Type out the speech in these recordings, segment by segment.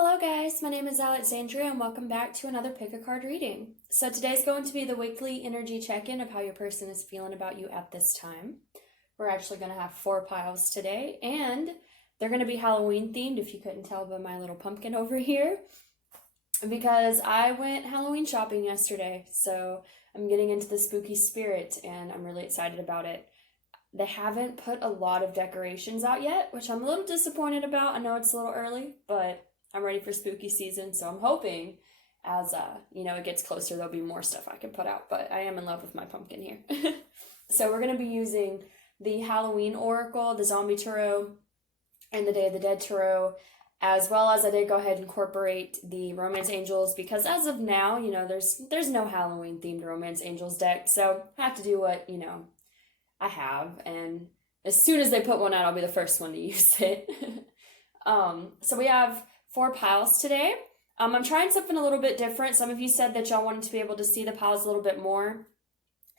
Hello guys, my name is Alexandria and welcome back to another pick a card reading. So today's going to be the weekly energy check-in of how your person is feeling about you at this time. We're actually going to have 4 piles today and they're going to be Halloween themed if you couldn't tell by my little pumpkin over here. Because I went Halloween shopping yesterday, so I'm getting into the spooky spirit and I'm really excited about it. They haven't put a lot of decorations out yet, which I'm a little disappointed about. I know it's a little early, but I'm ready for spooky season, so I'm hoping as it gets closer, there'll be more stuff I can put out, but I am in love with my pumpkin here. So we're going to be using the Halloween Oracle, the Zombie Tarot, and the Day of the Dead Tarot, as well as I did go ahead and incorporate the Romance Angels, because as of now, there's no Halloween themed Romance Angels deck, so I have to do what, I have, and as soon as they put one out, I'll be the first one to use it. So we have 4 piles today. I'm trying something a little bit different. Some of you said that y'all wanted to be able to see the piles a little bit more.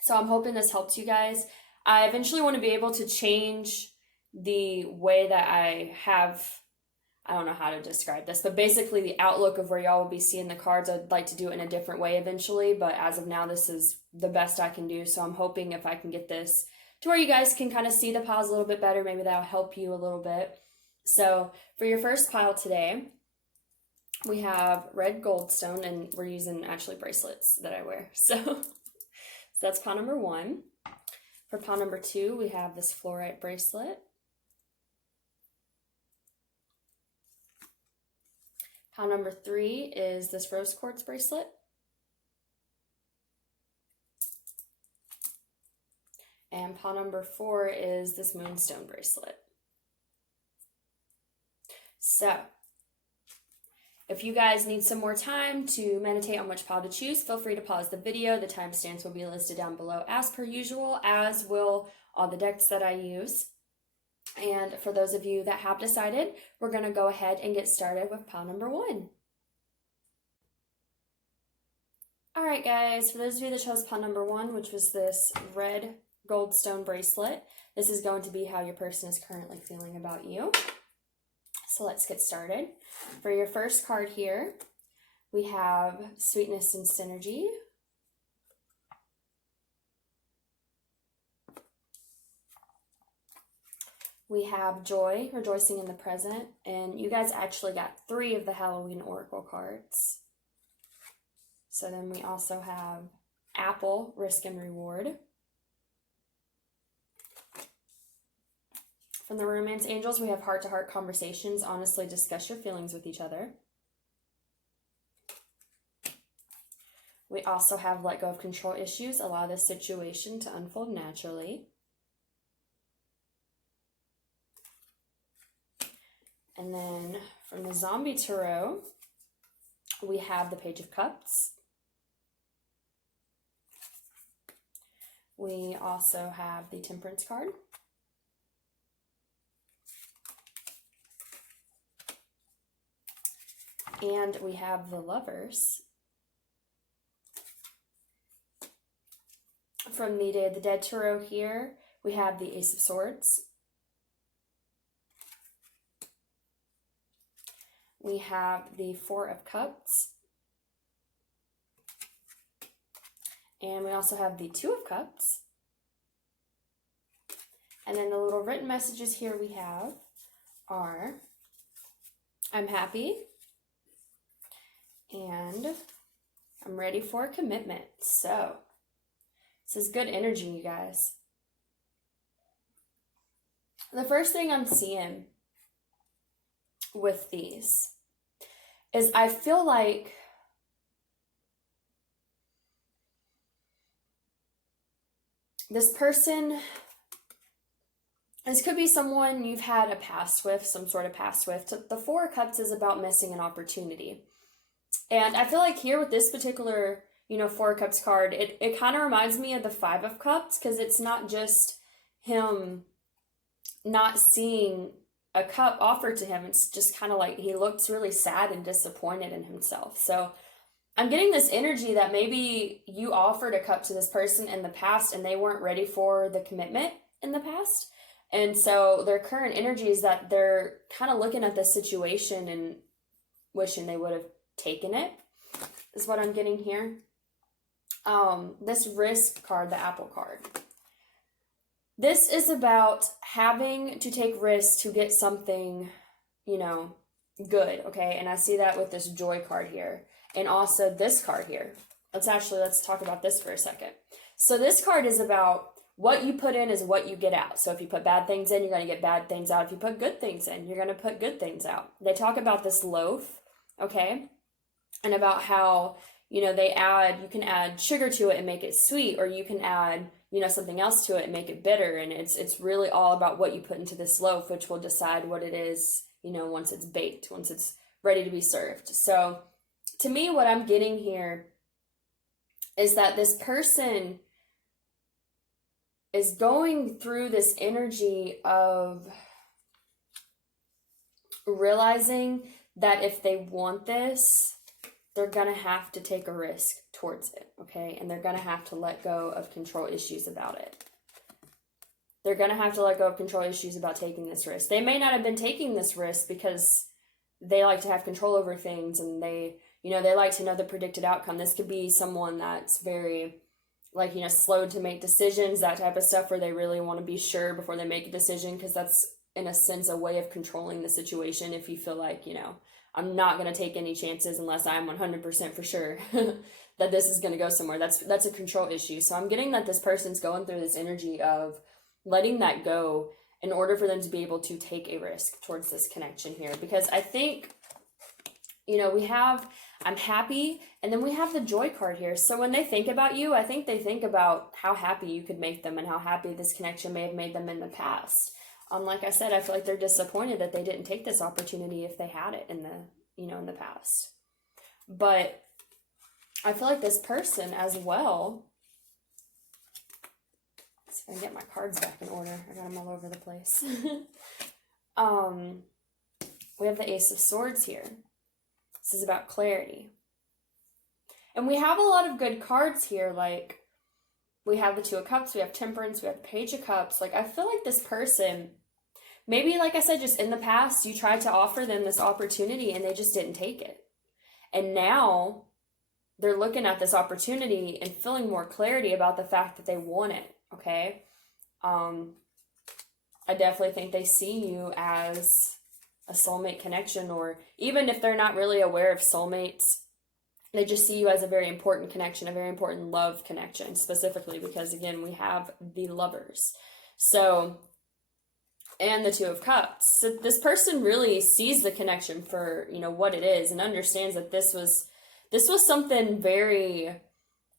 So I'm hoping this helps you guys. I eventually want to be able to change the way that I don't know how to describe this, but basically the outlook of where y'all will be seeing the cards. I'd like to do it in a different way eventually, but as of now, this is the best I can do. So I'm hoping if I can get this to where you guys can kind of see the piles a little bit better, maybe that'll help you a little bit. So for your first pile today, we have red goldstone, and we're using actually bracelets that I wear. So that's pile number 1. For pile number 2, we have this fluorite bracelet. Pile number 3 is this rose quartz bracelet. And pile number 4 is this moonstone bracelet. So, if you guys need some more time to meditate on which pile to choose, feel free to pause the video. The timestamps will be listed down below as per usual, as will all the decks that I use. And for those of you that have decided, we're going to go ahead and get started with pile number 1. Alright guys, for those of you that chose pile number 1, which was this red goldstone bracelet, this is going to be how your person is currently feeling about you. So let's get started. For your first card here, we have Sweetness and Synergy. We have Joy, Rejoicing in the Present, and you guys actually got 3 of the Halloween Oracle cards. So then we also have Apple, Risk and Reward. From the Romance Angels, we have heart-to-heart conversations. Honestly, discuss your feelings with each other. We also have let go of control issues. Allow this situation to unfold naturally. And then from the Zombie Tarot, we have the Page of Cups. We also have the Temperance card. And we have the Lovers. From the Day of the Dead Tarot here, we have the Ace of Swords. We have the 4 of Cups. And we also have the 2 of Cups. And then the little written messages here we have are, I'm happy. And I'm ready for a commitment. So, this is good energy, you guys. The first thing I'm seeing with these is I feel like this person, this could be someone you've had a past with, some sort of past with. The 4 of Cups is about missing an opportunity. And I feel like here with this particular, 4 of Cups card, it kind of reminds me of the 5 of Cups, because it's not just him not seeing a cup offered to him. It's just kind of like he looks really sad and disappointed in himself. So I'm getting this energy that maybe you offered a cup to this person in the past and they weren't ready for the commitment in the past. And so their current energy is that they're kind of looking at this situation and wishing they would have taken it, is what I'm getting here. This risk card, the Apple card. This is about having to take risks to get something, good, okay? And I see that with this joy card here. And also this card here. Let's talk about this for a second. So this card is about what you put in is what you get out. So if you put bad things in, you're going to get bad things out. If you put good things in, you're going to put good things out. They talk about this loaf, okay? And about how, you can add sugar to it and make it sweet, or you can add, something else to it and make it bitter. And it's really all about what you put into this loaf, which will decide what it is, once it's baked, once it's ready to be served. So to me, what I'm getting here is that this person is going through this energy of realizing that if they want this, they're going to have to take a risk towards it, okay? And they're going to have to let go of control issues about it. They're going to have to let go of control issues about taking this risk. They may not have been taking this risk because they like to have control over things, and they like to know the predicted outcome. This could be someone that's very, slow to make decisions, that type of stuff, where they really want to be sure before they make a decision, because that's, in a sense, a way of controlling the situation. If you feel like, I'm not going to take any chances unless I'm 100% for sure that this is going to go somewhere. That's a control issue. So I'm getting that this person's going through this energy of letting that go in order for them to be able to take a risk towards this connection here. Because I think, we have, I'm happy, and then we have the joy card here. So when they think about you, I think they think about how happy you could make them and how happy this connection may have made them in the past. Like I said, I feel like they're disappointed that they didn't take this opportunity if they had it in the past. But I feel like this person as well, let's see if I can get my cards back in order. I got them all over the place. We have the Ace of Swords here. This is about clarity. And we have a lot of good cards here, like we have the Two of Cups, we have Temperance, we have the Page of Cups. I feel like this person, maybe, like I said, just in the past, you tried to offer them this opportunity and they just didn't take it. And now they're looking at this opportunity and feeling more clarity about the fact that they want it, okay? I definitely think they see you as a soulmate connection, or even if they're not really aware of soulmates, they just see you as a very important connection, a very important love connection, specifically because, again, we have the Lovers. So, and the Two of Cups. So this person really sees the connection for, what it is, and understands that this was something very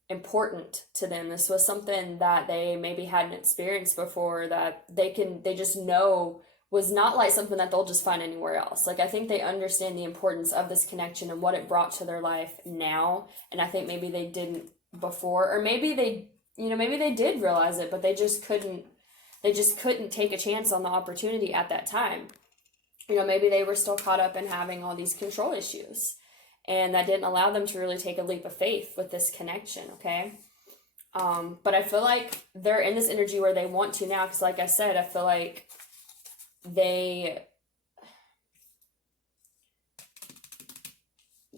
important to them. This was something that they maybe hadn't experienced before, that they just know was not like something that they'll just find anywhere else. I think they understand the importance of this connection and what it brought to their life now. And I think maybe they didn't before, or maybe they did realize it, but they just couldn't take a chance on the opportunity at that time. Maybe they were still caught up in having all these control issues, and that didn't allow them to really take a leap of faith with this connection, okay? But I feel like they're in this energy where they want to now, because like I said, I feel like they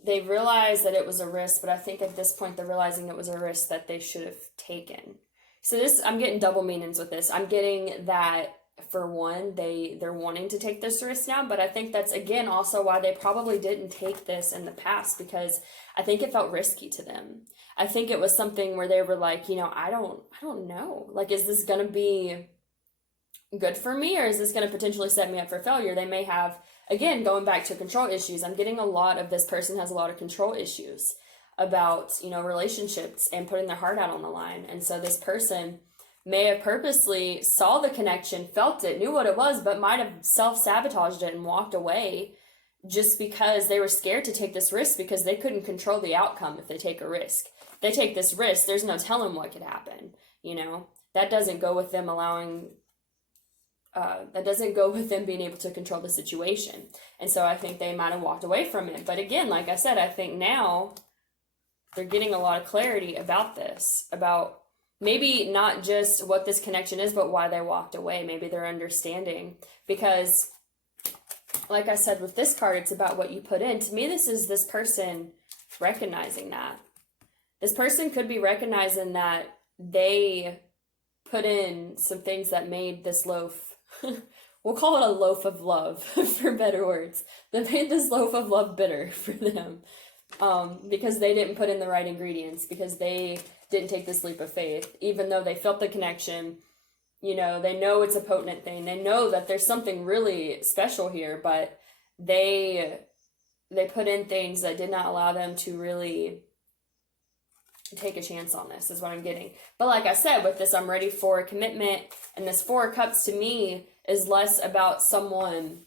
realized that it was a risk, but I think at this point they're realizing it was a risk that they should have taken. So I'm getting double meanings with this. I'm getting that, for one, they're wanting to take this risk now, but I think that's, again, also why they probably didn't take this in the past, because I think it felt risky to them. I think it was something where they were like, I don't know. Is this going to be good for me, or is this going to potentially set me up for failure? They may have, again, going back to control issues, I'm getting a lot of this person has a lot of control issues about, relationships and putting their heart out on the line. And so this person may have purposely saw the connection, felt it, knew what it was, but might have self-sabotaged it and walked away just because they were scared to take this risk, because they couldn't control the outcome if they take a risk. If they take this risk, there's no telling what could happen, That doesn't go with them being able to control the situation. And so I think they might have walked away from it. But again, like I said, I think now they're getting a lot of clarity about this, about maybe not just what this connection is, but why they walked away. Maybe they're understanding, because like I said with this card, it's about what you put in. To me, this is this person recognizing that. This person could be recognizing that they put in some things that made this loaf, we'll call it a loaf of love, for better words, that made this loaf of love bitter for them, because they didn't put in the right ingredients, because they didn't take this leap of faith, even though they felt the connection. You know, they know it's a potent thing. They know that there's something really special here, but they put in things that did not allow them to really take a chance on this, is what I'm getting. But like I said, with this, I'm ready for a commitment, and this Four of Cups to me is less about someone,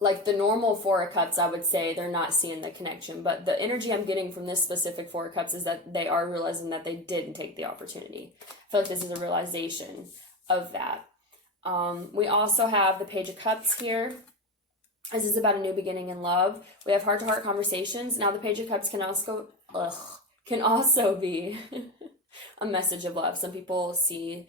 like the normal Four of Cups, I would say they're not seeing the connection, but the energy I'm getting from this specific Four of Cups is that they are realizing that they didn't take the opportunity. I feel like this is a realization of that. We also have the Page of Cups here. This is about a new beginning in love. We have heart-to-heart conversations. Now, the Page of Cups can also be a message of love. Some people see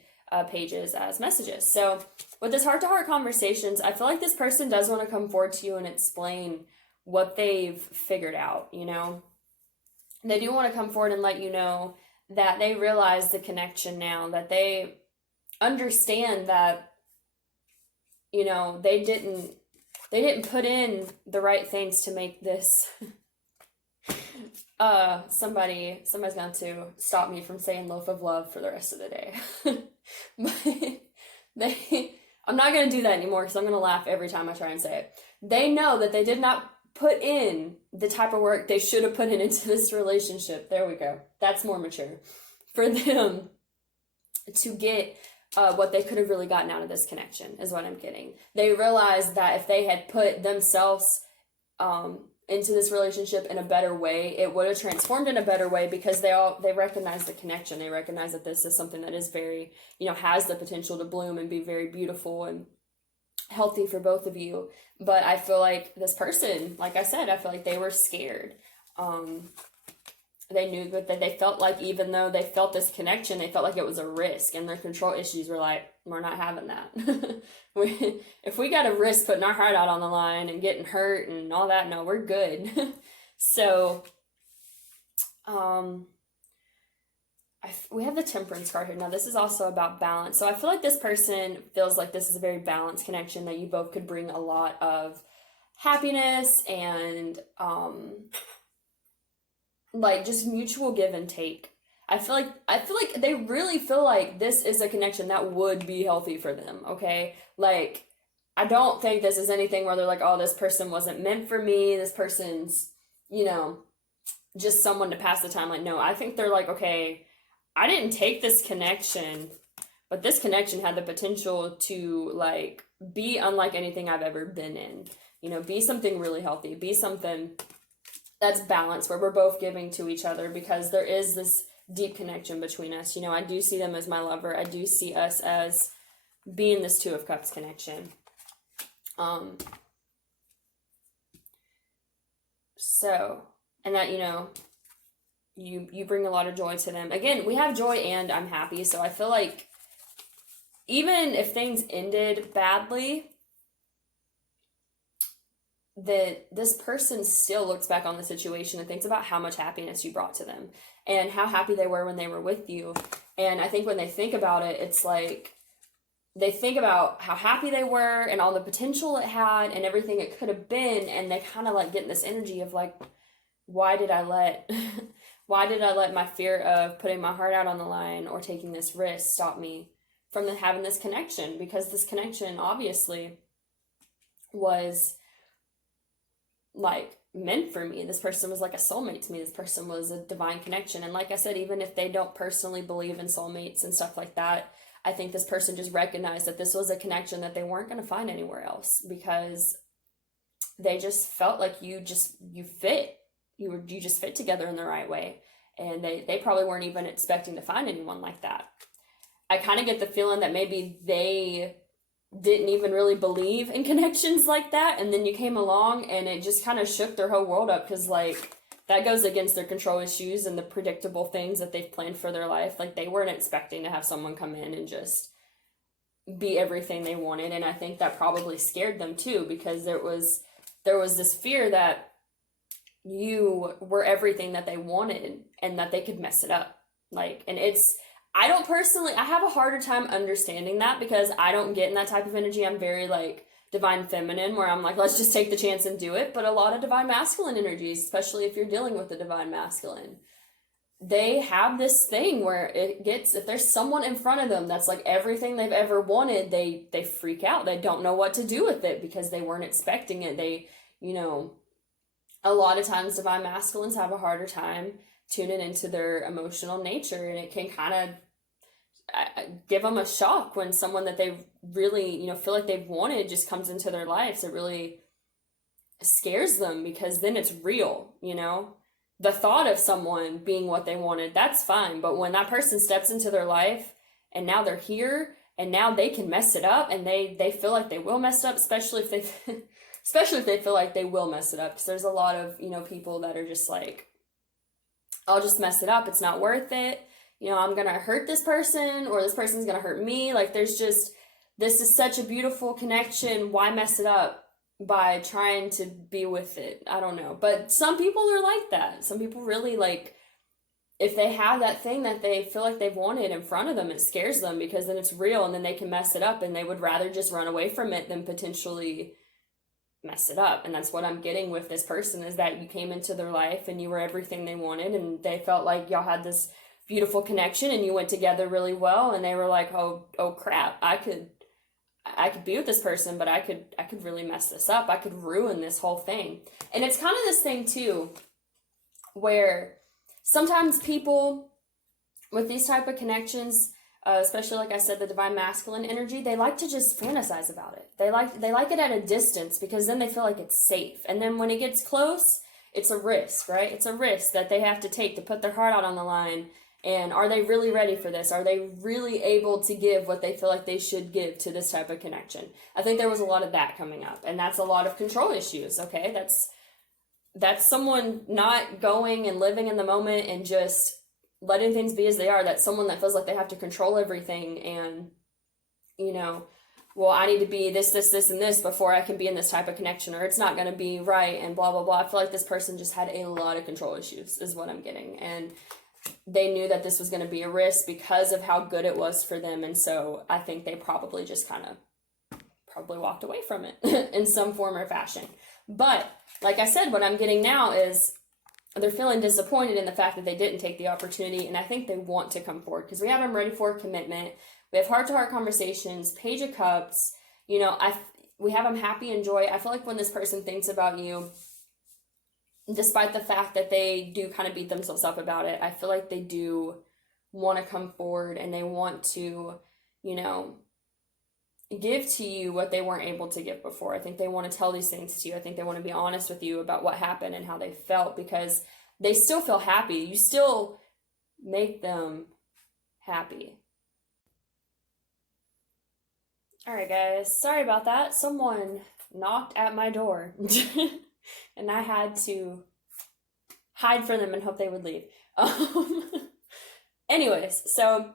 pages as messages. So with this heart-to-heart conversations, I feel like this person does want to come forward to you and explain what they've figured out, you know? They do want to come forward and let you know that they realize the connection now, that they understand that, you know, they didn't put in the right things to make this. Somebody's going to stop me from saying loaf of love for the rest of the day. But I'm not going to do that anymore because I'm going to laugh every time I try and say it. They know that they did not put in the type of work they should have put into this relationship. There we go. That's more mature. For them to get what they could have really gotten out of this connection is what I'm getting. They realized that if they had put themselves into this relationship in a better way, it would have transformed in a better way, because they recognize the connection. They recognize that this is something that is very, you know, has the potential to bloom and be very beautiful and healthy for both of you. But I feel like this person, like I said, I feel like they were scared. They knew that they felt like, even though they felt this connection, they felt like it was a risk, and their control issues were like, we're not having that. If we got to risk putting our heart out on the line and getting hurt and all that, no, we're good. So, we have the Temperance card here. Now, this is also about balance. So I feel like this person feels like this is a very balanced connection, that you both could bring a lot of happiness and, like, just mutual give and take. I feel like they really feel like this is a connection that would be healthy for them, okay? Like, I don't think this is anything where they're like, oh, this person wasn't meant for me, this person's, you know, just someone to pass the time. Like, no, I think they're like, okay, I didn't take this connection, but this connection had the potential to, like, be unlike anything I've ever been in. You know, be something really healthy, be something that's balanced, where we're both giving to each other, because there is this deep connection between us. You know, I do see them as my lover. I do see us as being this Two of Cups connection. So, and that, you know, you bring a lot of joy to them. Again, we have joy and I'm happy. So I feel like even if things ended badly, that this person still looks back on the situation and thinks about how much happiness you brought to them and how happy they were when they were with you. And I think when they think about it, it's like they think about how happy they were and all the potential it had and everything it could have been, and they kind of like get in this energy of like, why did I let my fear of putting my heart out on the line or taking this risk stop me from having this connection? Because this connection obviously was like meant for me. This person was like a soulmate to me. This person was a divine connection. And like I said, even if they don't personally believe in soulmates and stuff like that, I think this person just recognized that this was a connection that they weren't going to find anywhere else, because they just felt like you just fit together in the right way. And they probably weren't even expecting to find anyone like that. I kind of get the feeling that maybe they didn't even really believe in connections like that, and then you came along and it just kind of shook their whole world up, because like that goes against their control issues and the predictable things that they've planned for their life. Like, they weren't expecting to have someone come in and just be everything they wanted. And I think that probably scared them too, because there was this fear that you were everything that they wanted and that they could mess it up. Like, and I don't personally, I have a harder time understanding that because I don't get in that type of energy. I'm very like divine feminine, where I'm like, let's just take the chance and do it. But a lot of divine masculine energies, especially if you're dealing with the divine masculine, they have this thing where it gets, if there's someone in front of them that's like everything they've ever wanted, they freak out. They don't know what to do with it because they weren't expecting it. They, a lot of times divine masculines have a harder time tuning into their emotional nature, and it can kind of give them a shock when someone that they really, feel like they've wanted just comes into their lives. It really scares them because then it's real, The thought of someone being what they wanted, that's fine. But when that person steps into their life and now they're here and now they can mess it up, and they feel like they will mess it up, especially if they feel like they will mess it up. Because there's a lot of, people that are just like, I'll just mess it up. It's not worth it. I'm going to hurt this person, or this person's going to hurt me. Like, this is such a beautiful connection. Why mess it up by trying to be with it? I don't know. But some people are like that. Some people really, like, if they have that thing that they feel like they've wanted in front of them, it scares them because then it's real and then they can mess it up, and they would rather just run away from it than potentially mess it up. And that's what I'm getting with this person, is that you came into their life and you were everything they wanted, and they felt like y'all had this beautiful connection and you went together really well, and they were like, oh crap, I could be with this person, but I could really mess this up. I could ruin this whole thing. And it's kind of this thing too, where sometimes people with these type of connections, especially like I said, the divine masculine energy, they like to just fantasize about it. They like it at a distance because then they feel like it's safe. And then when it gets close, it's a risk, right? It's a risk that they have to take to put their heart out on the line. And are they really ready for this? Are they really able to give what they feel like they should give to this type of connection? I think there was a lot of that coming up, and that's a lot of control issues, okay? That's someone not going and living in the moment and just letting things be as they are. That's someone that feels like they have to control everything and, well, I need to be this, and this before I can be in this type of connection, or it's not going to be right, and blah, blah, blah. I feel like this person just had a lot of control issues is what I'm getting. And they knew that this was going to be a risk because of how good it was for them. And so I think they probably just kind of walked away from it in some form or fashion. But like I said, what I'm getting now is they're feeling disappointed in the fact that they didn't take the opportunity. And I think they want to come forward because we have them ready for a commitment. We have heart-to-heart conversations, Page of Cups. We have them happy and joy. I feel like when this person thinks about you, despite the fact that they do kind of beat themselves up about it, I feel like they do want to come forward and they want to, give to you what they weren't able to give before. I think they want to tell these things to you. I think they want to be honest with you about what happened and how they felt, because they still feel happy. You still make them happy. All right, guys. Sorry about that. Someone knocked at my door. And I had to hide from them and hope they would leave. Anyways, so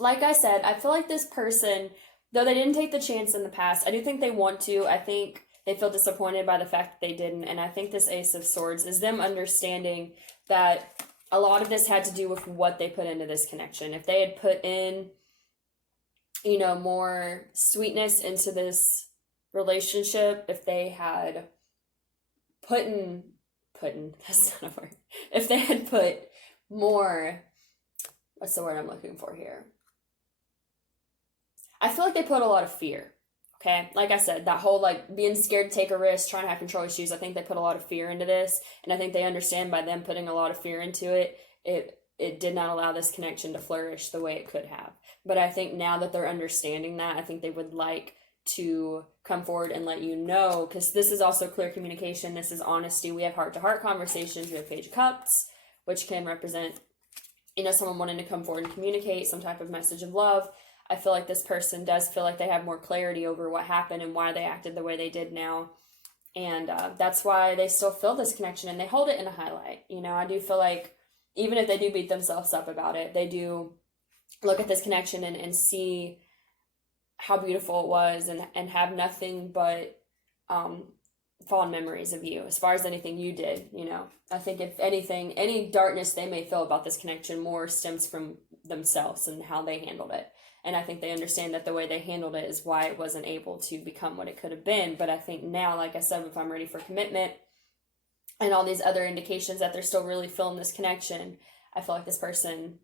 like I said, I feel like this person, though they didn't take the chance in the past, I do think they want to. I think they feel disappointed by the fact that they didn't. And I think this Ace of Swords is them understanding that a lot of this had to do with what they put into this connection. If they had put in, more sweetness into this relationship, if they had that's not a word. If they had put more, what's the word I'm looking for here? I feel like they put a lot of fear, okay? Like I said, that whole, being scared to take a risk, trying to have control issues, I think they put a lot of fear into this, and I think they understand by them putting a lot of fear into it, it did not allow this connection to flourish the way it could have. But I think now that they're understanding that, I think they would like to come forward and let you know, because this is also clear communication. This is honesty. We have heart-to-heart conversations. We have Page of Cups, which can represent, someone wanting to come forward and communicate some type of message of love. I feel like this person does feel like they have more clarity over what happened and why they acted the way they did now. And that's why they still feel this connection and they hold it in a highlight. I do feel like even if they do beat themselves up about it, they do look at this connection and see how beautiful it was, and have nothing but fond memories of you as far as anything you did. I think if anything, any darkness they may feel about this connection more stems from themselves and how they handled it. And I think they understand that the way they handled it is why it wasn't able to become what it could have been. But I think now, like I said, if I'm ready for commitment and all these other indications that they're still really feeling this connection, I feel like this person,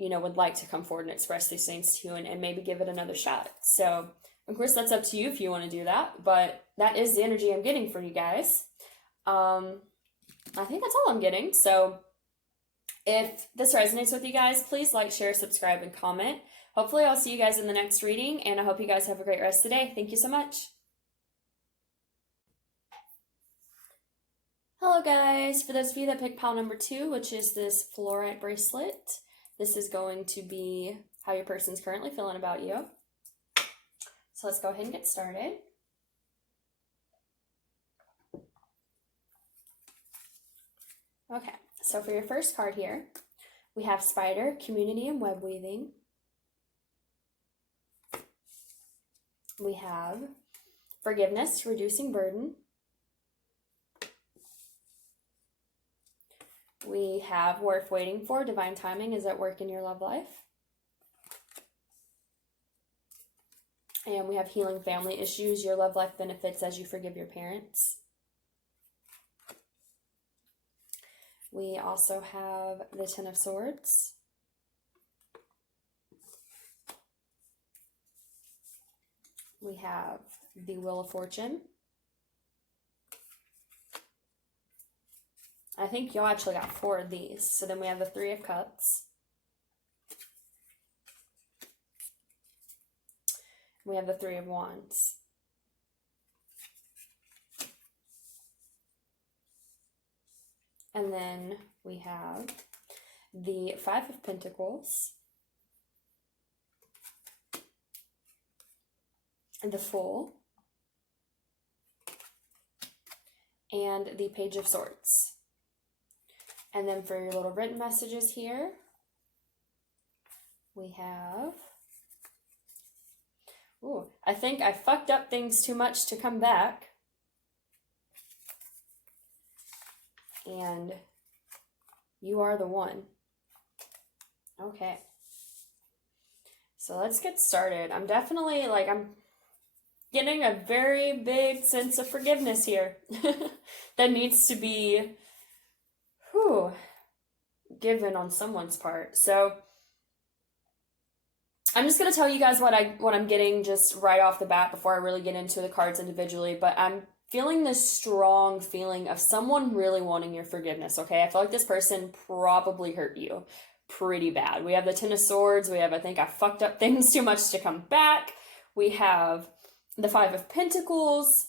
would like to come forward and express these things to you, and maybe give it another shot. So, of course, that's up to you if you want to do that. But that is the energy I'm getting for you guys. I think that's all I'm getting. So if this resonates with you guys, please like, share, subscribe, and comment. Hopefully I'll see you guys in the next reading, and I hope you guys have a great rest of the day. Thank you so much. Hello guys, for those of you that picked pile number 2, which is this fluorite bracelet, this is going to be how your person's currently feeling about you. So let's go ahead and get started. Okay, so for your first card here, we have Spider, Community, and Web Weaving. We have Forgiveness, Reducing Burden. We have Worth Waiting For, Divine Timing is at work in your love life. And we have Healing Family Issues, your love life benefits as you forgive your parents. We also have the Ten of Swords. We have the Wheel of Fortune. I think y'all actually got 4 of these. So then we have the Three of Cups. We have the Three of Wands. And then we have the Five of Pentacles. And the Fool. And the Page of Swords. And then for your little written messages here, we have, I think I fucked up things too much to come back. And you are the one. Okay. So let's get started. I'm definitely, I'm getting a very big sense of forgiveness here that needs to be given on someone's part. So I'm just going to tell you guys what I'm getting just right off the bat before I really get into the cards individually, but I'm feeling this strong feeling of someone really wanting your forgiveness, okay? I feel like this person probably hurt you pretty bad. We have the Ten of Swords. We have, I think I fucked up things too much to come back. We have the Five of Pentacles.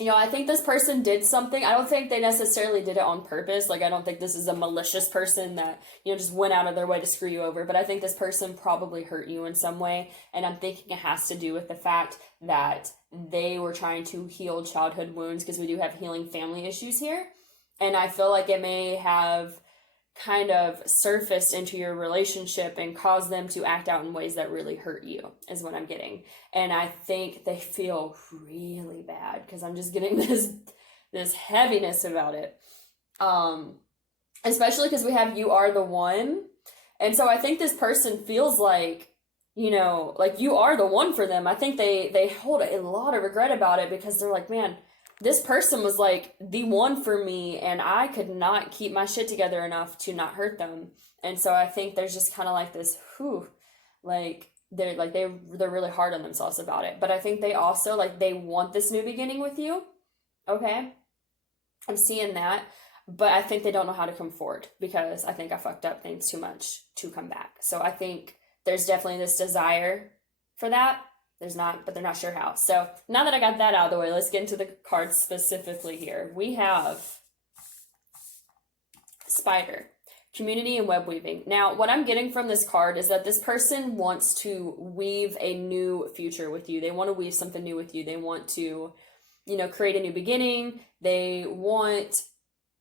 I think this person did something. I don't think they necessarily did it on purpose. I don't think this is a malicious person that, just went out of their way to screw you over. But I think this person probably hurt you in some way. And I'm thinking it has to do with the fact that they were trying to heal childhood wounds, because we do have healing family issues here. And I feel like it may have kind of surfaced into your relationship and caused them to act out in ways that really hurt you, is what I'm getting. And I think they feel really bad, because I'm just getting this heaviness about it. Especially because we have you are the one. And so I think this person feels like, you are the one for them. I think they hold a lot of regret about it, because they're like, man, this person was the one for me, and I could not keep my shit together enough to not hurt them. And so I think there's just kind of this, they're really hard on themselves about it. But I think they also they want this new beginning with you. Okay, I'm seeing that, but I think they don't know how to come forward, because I think I fucked up things too much to come back. So I think there's definitely this desire for that. There's not, but they're not sure how. So now that I got that out of the way, let's get into the cards specifically here. We have Spider, Community, and Web Weaving. Now, what I'm getting from this card is that this person wants to weave a new future with you. They want to weave something new with you. They want to, create a new beginning. They want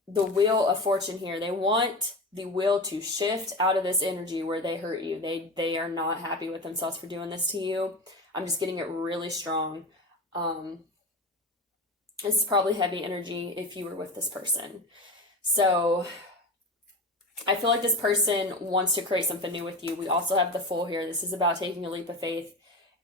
the Wheel of Fortune here. They want the wheel to shift out of this energy where they hurt you. They are not happy with themselves for doing this to you. I'm just getting it really strong. This is probably heavy energy if you were with this person. So I feel like this person wants to create something new with you. We also have the Fool here. This is about taking a leap of faith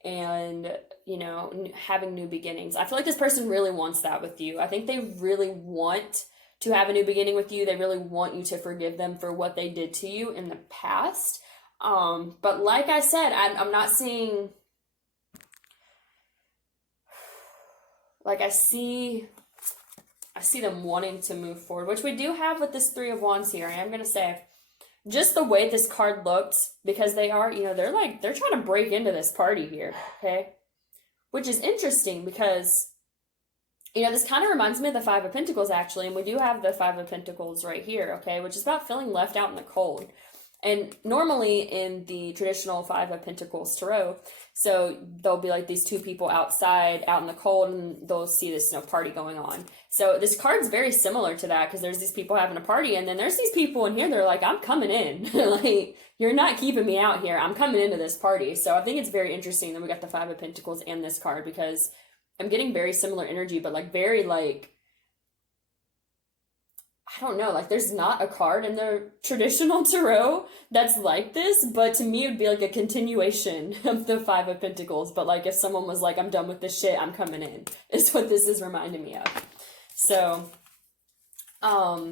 and, you know, having new beginnings. I feel like this person really wants that with you. I think they really want to have a new beginning with you. They really want you to forgive them for what they did to you in the past. But like I said, I'm not seeing, like I see them wanting to move forward, which we do have with this Three of Wands here. I am going to say, just the way this card looked, because they are, you know, they're trying to break into this party here, okay? Which is interesting because, you know, this kind of reminds me of the Five of Pentacles, actually, and we do have the Five of Pentacles right here, okay? Which is about feeling left out in the cold. And normally in the traditional Five of Pentacles tarot, so there'll be like these two people outside, out in the cold, and they'll see this, you know, party going on. So this card's very similar to that, because there's these people having a party, and then there's these people in here, they're like, I'm coming in. Like, you're not keeping me out here. I'm coming into this party. So I think it's very interesting that we got the Five of Pentacles and this card, because I'm getting very similar energy, but like very like, I don't know, like there's not a card in the traditional tarot that's like this, but to me it would be like a continuation of the Five of Pentacles. But like if someone was like, I'm done with this shit, I'm coming in, is what this is reminding me of. So, let's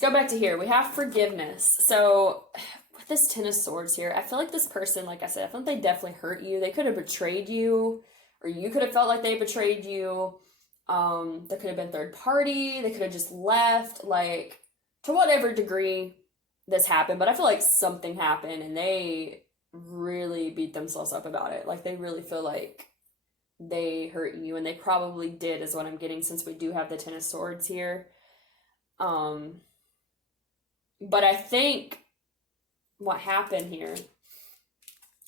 go back to here. We have forgiveness. So with this Ten of Swords here, I feel like this person, like I said, I feel like they definitely hurt you. They could have betrayed you, or you could have felt like they betrayed you. There could have been third party. They could have just left, like, to whatever degree this happened. But I feel like something happened and they really beat themselves up about it. Like, they really feel like they hurt you, and they probably did, is what I'm getting, since we do have the Ten of Swords here. But I think what happened here,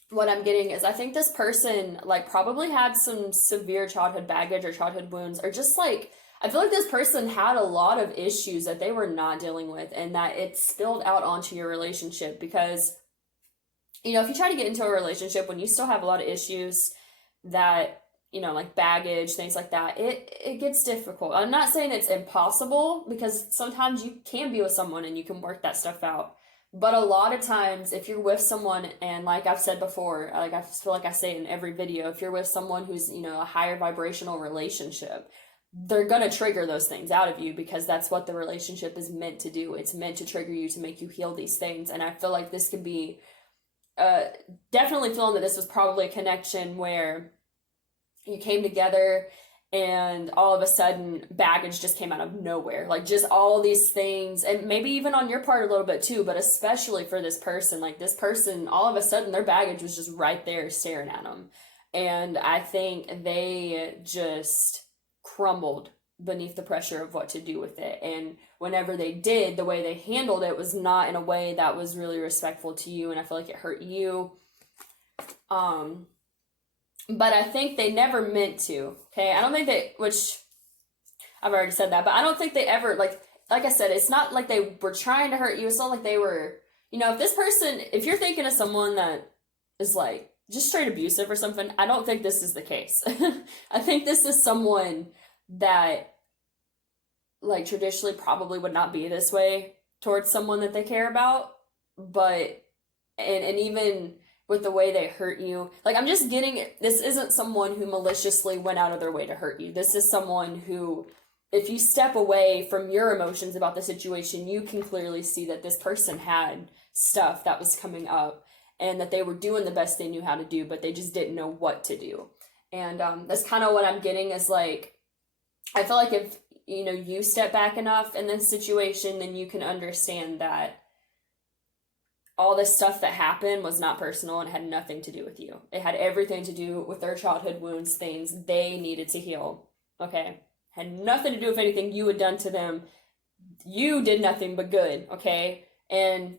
what I'm getting is, I think this person, like, probably had some severe childhood baggage or childhood wounds, or just, like, I feel like this person had a lot of issues that they were not dealing with, and that it spilled out onto your relationship. Because, you know, if you try to get into a relationship when you still have a lot of issues that, you know, like baggage, things like that, it gets difficult. I'm not saying it's impossible, because sometimes you can be with someone and you can work that stuff out. But a lot of times, if you're with someone, and like I've said before, like I feel like I say in every video, if you're with someone who's, you know, a higher vibrational relationship, they're going to trigger those things out of you, because that's what the relationship is meant to do. It's meant to trigger you, to make you heal these things. And I feel like this could be, definitely feeling that this was probably a connection where you came together and all of a sudden baggage just came out of nowhere. Like, just all these things, and maybe even on your part a little bit too, but especially for this person, like this person, all of a sudden their baggage was just right there staring at them. And I think they just crumbled beneath the pressure of what to do with it. And whenever they did, the way they handled it was not in a way that was really respectful to you. And I feel like it hurt you. But I think they never meant to, okay? I don't think they, which I've already said that, but I don't think they ever, like I said, it's not like they were trying to hurt you. It's not like they were, you know, if this person, if you're thinking of someone that is like just straight abusive or something, I don't think this is the case. I think this is someone that, like, traditionally probably would not be this way towards someone that they care about, but, and even with the way they hurt you. Like, I'm just getting, this isn't someone who maliciously went out of their way to hurt you. This is someone who, if you step away from your emotions about the situation, you can clearly see that this person had stuff that was coming up, and that they were doing the best they knew how to do, but they just didn't know what to do. And that's kind of what I'm getting, is like, I feel like if, you know, you step back enough in this situation, then you can understand that all this stuff that happened was not personal and had nothing to do with you. It had everything to do with their childhood wounds, things they needed to heal, okay? Had nothing to do with anything you had done to them. You did nothing but good, okay? And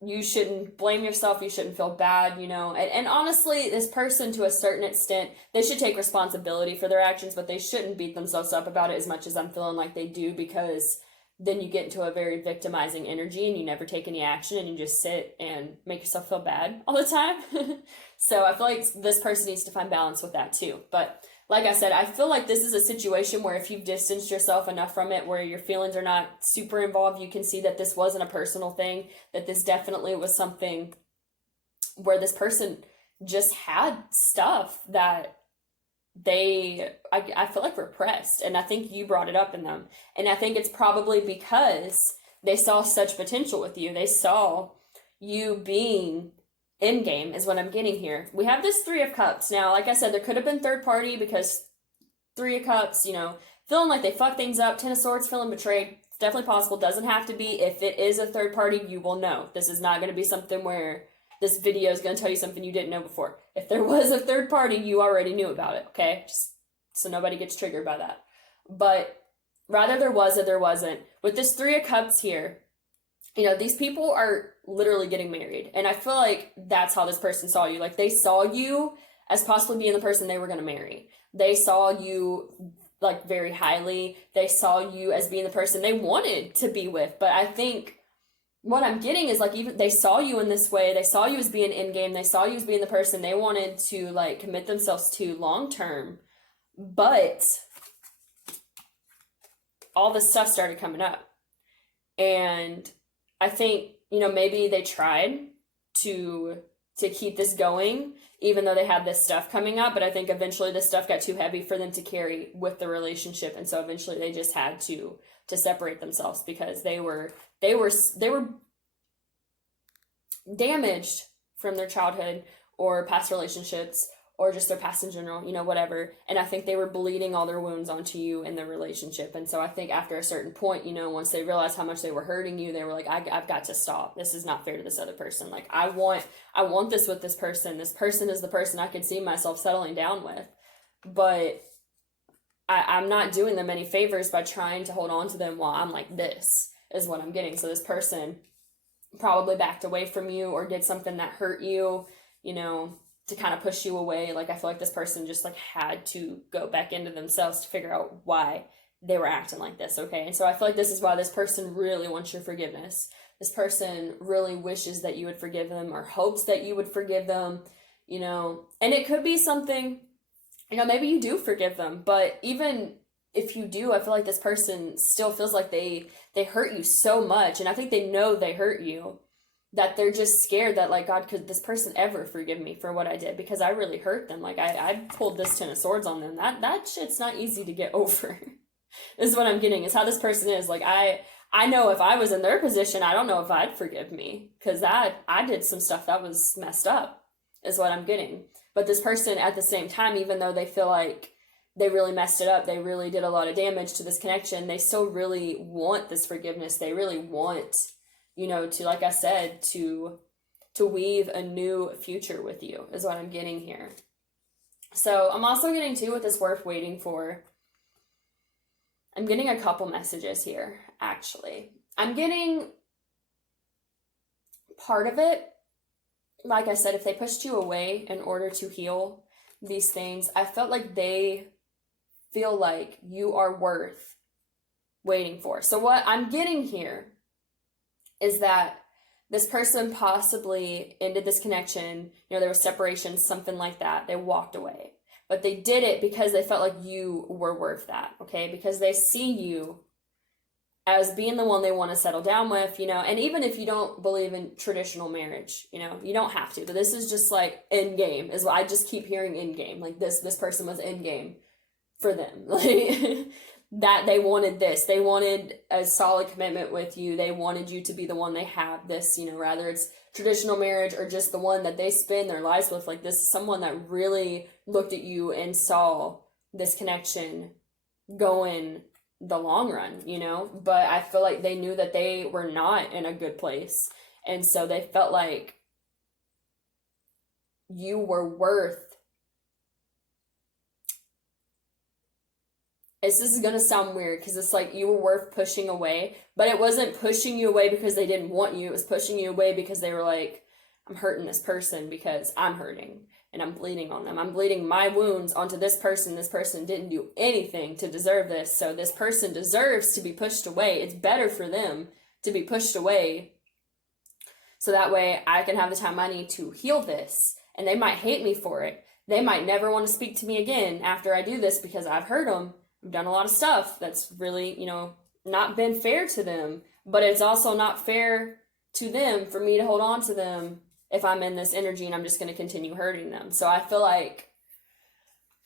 you shouldn't blame yourself. You shouldn't feel bad, you know? And honestly, this person, to a certain extent, they should take responsibility for their actions, but they shouldn't beat themselves up about it as much as I'm feeling like they do, because then you get into a very victimizing energy and you never take any action and you just sit and make yourself feel bad all the time. So I feel like this person needs to find balance with that too. But like I said, I feel like this is a situation where if you've distanced yourself enough from it, where your feelings are not super involved, you can see that this wasn't a personal thing, that this definitely was something where this person just had stuff that I feel like repressed. And I think you brought it up in them. And I think it's probably because they saw such potential with you. They saw you being in game is what I'm getting here. We have this Three of Cups. Now, like I said, there could have been third party because Three of Cups, feeling like they fuck things up. Ten of Swords, feeling betrayed. It's definitely possible. Doesn't have to be. If it is a third party, you will know. This is not going to be something where this video is going to tell you something you didn't know before. If there was a third party, you already knew about it, okay? Just so nobody gets triggered by that. But rather there was or there wasn't. With this Three of Cups here, these people are literally getting married. And I feel like that's how this person saw you. Like, they saw you as possibly being the person they were going to marry. They saw you, like, very highly. They saw you as being the person they wanted to be with. But I think what I'm getting is, like, even they saw you in this way. They saw you as being in game. They saw you as being the person they wanted to, like, commit themselves to long term. But all this stuff started coming up. And I think, maybe they tried to keep this going, even though they had this stuff coming up. But I think eventually this stuff got too heavy for them to carry with the relationship. And so eventually they just had to separate themselves because they were damaged from their childhood or past relationships or just their past in general, whatever. And I think they were bleeding all their wounds onto you in their relationship. And so I think after a certain point, once they realized how much they were hurting you, they were like, I've got to stop. This is not fair to this other person. Like, I want this with this person. This person is the person I could see myself settling down with. But I'm not doing them any favors by trying to hold on to them while I'm like this, is what I'm getting. So this person probably backed away from you or did something that hurt you, to kind of push you away. Like, I feel like this person just, like, had to go back into themselves to figure out why they were acting like this, okay? And so I feel like this is why this person really wants your forgiveness. This person really wishes that you would forgive them or hopes that you would forgive them, And it could be something, maybe you do forgive them, but even if you do, I feel like this person still feels like they hurt you so much, and I think they know they hurt you, that they're just scared that, like, God, could this person ever forgive me for what I did? Because I really hurt them. Like, I pulled this Ten of Swords on them. That shit's not easy to get over. This is what I'm getting, is how this person is. Like, I know if I was in their position, I don't know if I'd forgive me. Because I did some stuff that was messed up, is what I'm getting. But this person, at the same time, even though they feel like they really messed it up, they really did a lot of damage to this connection, they still really want this forgiveness. They really want, to, like I said, to weave a new future with you, is what I'm getting here. So I'm also getting, too, with this worth waiting for, I'm getting a couple messages here, actually. I'm getting part of it, like I said, if they pushed you away in order to heal these things, I felt like they feel like you are worth waiting for. So what I'm getting here is that this person possibly ended this connection, there was separation, something like that. They walked away. But they did it because they felt like you were worth that, okay? Because they see you as being the one they want to settle down with, and even if you don't believe in traditional marriage, you don't have to. But this is just like end game, is what I just keep hearing, end game. Like this person was end game for them. Like, that they wanted this. They wanted a solid commitment with you. They wanted you to be the one they have this, rather it's traditional marriage or just the one that they spend their lives with. Like, this is someone that really looked at you and saw this connection going the long run, But I feel like they knew that they were not in a good place. And so they felt like you were worth, this is going to sound weird because it's like you were worth pushing away, but it wasn't pushing you away because they didn't want you. It was pushing you away because they were like, I'm hurting this person because I'm hurting. and I'm bleeding on them. I'm bleeding my wounds onto this person. This person didn't do anything to deserve this, so this person deserves to be pushed away. It's better for them to be pushed away, so that way I can have the time I need to heal this. And they might hate me for it. They might never want to speak to me again after I do this because I've hurt them. I've done a lot of stuff that's really, not been fair to them. But it's also not fair to them for me to hold on to them if I'm in this energy and I'm just going to continue hurting them. So I feel like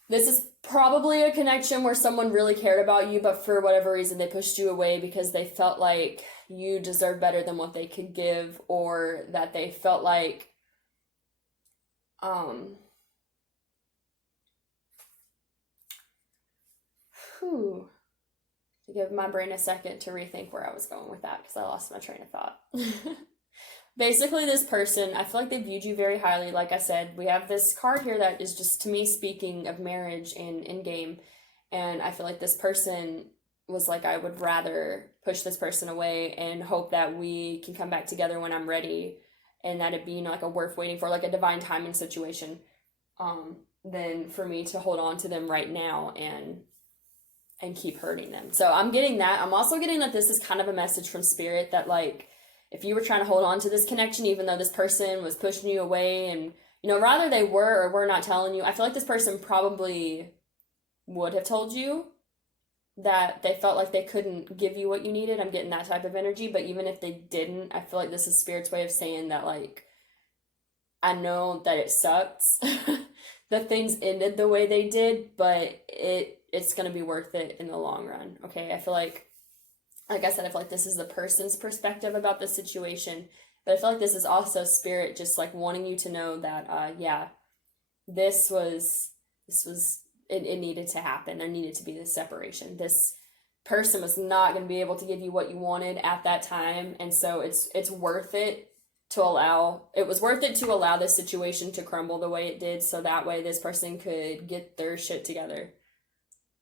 this is probably a connection where someone really cared about you, but for whatever reason they pushed you away because they felt like you deserve better than what they could give, or that they felt like to give my brain a second to rethink where I was going with that because I lost my train of thought. Basically, this person, I feel like they viewed you very highly. Like I said, we have this card here that is just, to me, speaking of marriage and in-game. And I feel like this person was like, I would rather push this person away and hope that we can come back together when I'm ready, and that it be, like a worth waiting for, like a divine timing situation, than for me to hold on to them right now and keep hurting them. So I'm getting that. I'm also getting that this is kind of a message from Spirit that, like, if you were trying to hold on to this connection, even though this person was pushing you away and, rather they were or were not telling you, I feel like this person probably would have told you that they felt like they couldn't give you what you needed. I'm getting that type of energy. But even if they didn't, I feel like this is Spirit's way of saying that, like, I know that it sucks that things ended the way they did, but it's going to be worth it in the long run. Okay. I feel like I said, I feel like this is the person's perspective about the situation, but I feel like this is also Spirit just, like, wanting you to know that, this was, it needed to happen. There needed to be this separation. This person was not going to be able to give you what you wanted at that time. And so it's worth it to allow this situation to crumble the way it did. So that way this person could get their shit together.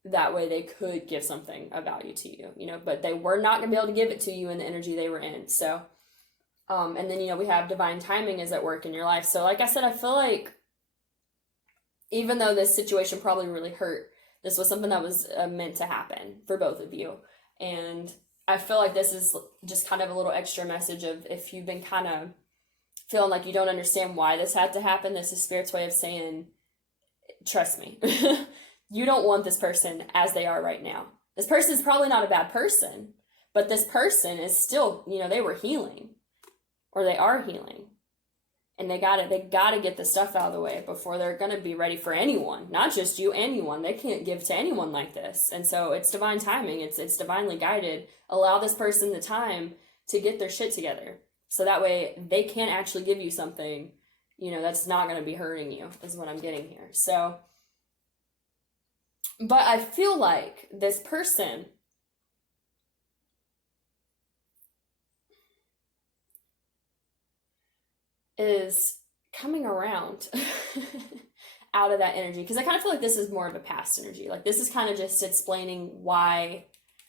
That way they could give something of value to you, but they were not going to be able to give it to you in the energy they were in. So, and then, we have divine timing is at work in your life. So like I said, I feel like even though this situation probably really hurt, this was something that was meant to happen for both of you. And I feel like this is just kind of a little extra message of, if you've been kind of feeling like you don't understand why this had to happen, this is Spirit's way of saying, trust me. You don't want this person as they are right now. This person is probably not a bad person, but this person is still, they were healing, or they are healing. And they gotta get the stuff out of the way before they're gonna be ready for anyone, not just you, anyone. They can't give to anyone like this. And so it's divine timing. It's divinely guided. Allow this person the time to get their shit together. So that way they can actually give you something, that's not gonna be hurting you, is what I'm getting here. So, but I feel like this person is coming around out of that energy, because I kind of feel like this is more of a past energy. Like, this is kind of just explaining why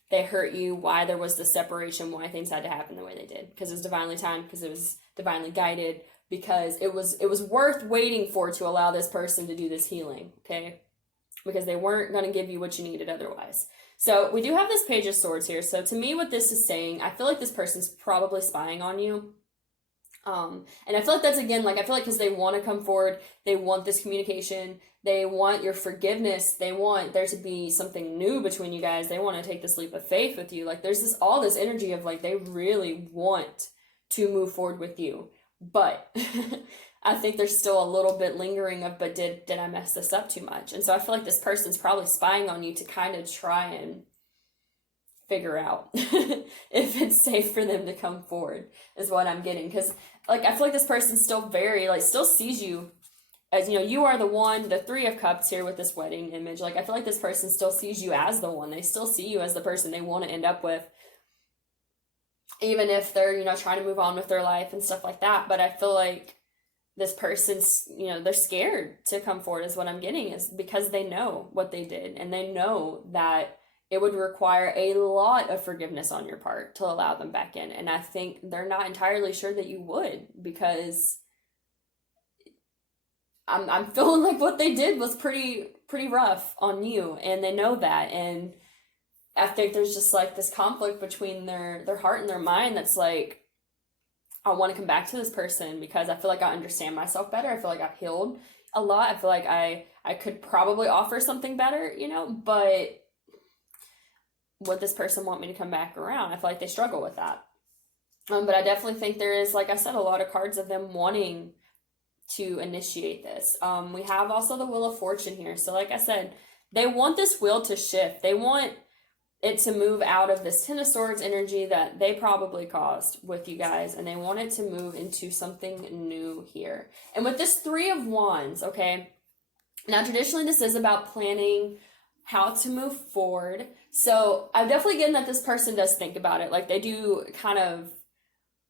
they hurt you, why there was the separation, why things had to happen the way they did, because it was divinely timed, because it was divinely guided, because it was worth waiting for, to allow this person to do this healing, okay? Because they weren't going to give you what you needed otherwise. So we do have this Page of Swords here. So to me, what this is saying, I feel like this person's probably spying on you. And I feel like that's, again, like, I feel like because they want to come forward, they want this communication, they want your forgiveness, they want there to be something new between you guys, they want to take this leap of faith with you. Like, there's all this energy of, like, they really want to move forward with you. But I think there's still a little bit lingering of, but did I mess this up too much? And so I feel like this person's probably spying on you to kind of try and figure out if it's safe for them to come forward, is what I'm getting. Because, like, I feel like this person still still sees you as, you are the one, the Three of Cups here with this wedding image. Like, I feel like this person still sees you as the one. They still see you as the person they want to end up with, even if they're, trying to move on with their life and stuff like that. But I feel like this person's, they're scared to come forward, is what I'm getting, is because they know what they did, and they know that it would require a lot of forgiveness on your part to allow them back in. And I think they're not entirely sure that you would, because I'm feeling like what they did was pretty rough on you, and they know that. And I think there's just like this conflict between their heart and their mind that's like, I want to come back to this person because I feel like I understand myself better. I feel like I've healed a lot. I feel like I could probably offer something better, but would this person want me to come back around? I feel like they struggle with that. But I definitely think there is, like I said, a lot of cards of them wanting to initiate this. We have also the Wheel of Fortune here. So like I said, they want this wheel to shift. They want it to move out of this Ten of Swords energy that they probably caused with you guys, and they want it to move into something new here. And with this Three of Wands, okay, now traditionally this is about planning how to move forward. So I'm definitely getting that this person does think about it. Like they do kind of,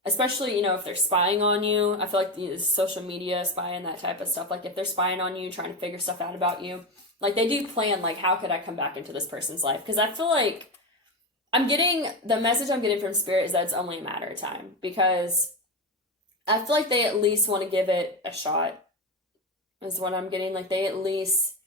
especially, if they're spying on you. I feel like social media spying, that type of stuff. Like if they're spying on you, trying to figure stuff out about you, like they do plan, like, how could I come back into this person's life? Because I feel like the message I'm getting from Spirit is that it's only a matter of time. Because I feel like they at least want to give it a shot, is what I'm getting. Like they at least,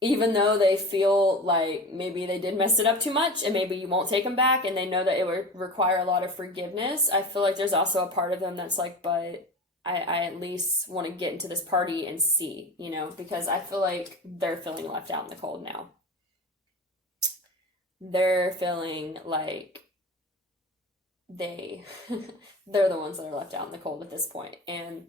even though they feel like maybe they did mess it up too much and maybe you won't take them back and they know that it would require a lot of forgiveness, I feel like there's also a part of them that's like, but I at least want to get into this party and see, because I feel like they're feeling left out in the cold now. They're feeling like they're the ones that are left out in the cold at this point. And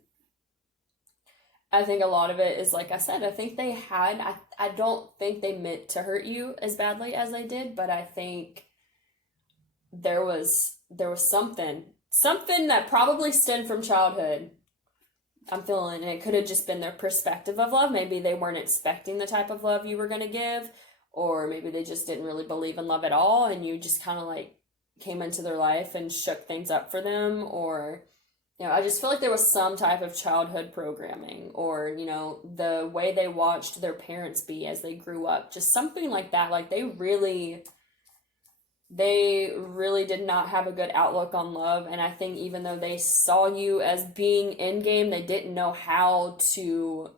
I think a lot of it is, like I said, I think I don't think they meant to hurt you as badly as they did, but I think there was something that probably stemmed from childhood. I'm feeling, and it could have just been their perspective of love. Maybe they weren't expecting the type of love you were going to give, or maybe they just didn't really believe in love at all, and you just kind of like came into their life and shook things up for them, or, I just feel like there was some type of childhood programming, or, the way they watched their parents be as they grew up, just something like that. Like they really did not have a good outlook on love. And I think even though they saw you as being in game, they didn't know how to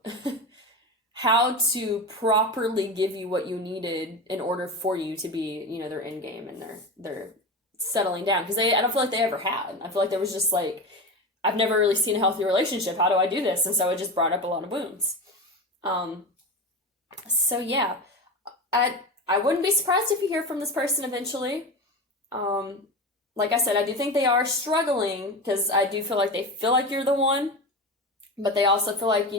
properly give you what you needed in order for you to be, their end game and they're settling down. Because I don't feel like they ever had. I feel like there was just like, I've never really seen a healthy relationship. How do I do this? And so it just brought up a lot of wounds. So yeah, I wouldn't be surprised if you hear from this person eventually. Like I said, I do think they are struggling because I do feel like they feel like you're the one, but they also feel like,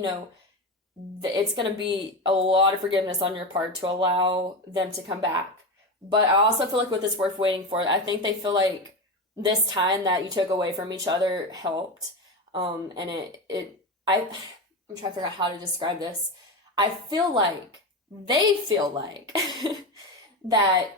it's going to be a lot of forgiveness on your part to allow them to come back. But I also feel like with this worth waiting for, I think they feel like this time that you took away from each other helped. And I'm trying to figure out how to describe this. I feel like they feel like that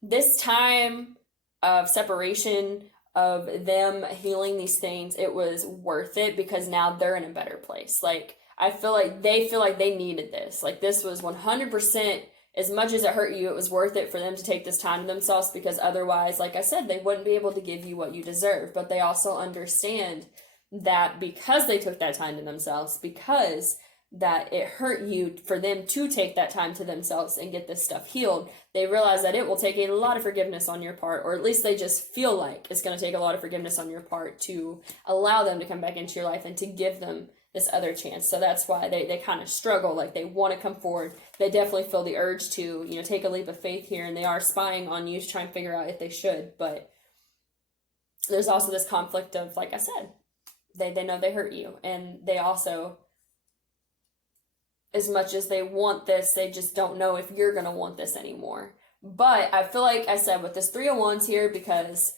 this time of separation, of them healing these things, it was worth it because now they're in a better place. Like, I feel like they needed this. Like, this was 100%, as much as it hurt you, it was worth it for them to take this time to themselves, because otherwise, like I said, they wouldn't be able to give you what you deserve. But they also understand that because they took that time to themselves, because that it hurt you for them to take that time to themselves and get this stuff healed, they realize that it will take a lot of forgiveness on your part, or at least they just feel like it's going to take a lot of forgiveness on your part to allow them to come back into your life and to give them this other chance. So that's why they kind of struggle. Like, they want to come forward. They definitely feel the urge to, take a leap of faith here, and they are spying on you to try and figure out if they should. But there's also this conflict of, like I said, they know they hurt you, and they also, as much as they want this, they just don't know if you're going to want this anymore. But I feel like I said with this Three of Wands here, because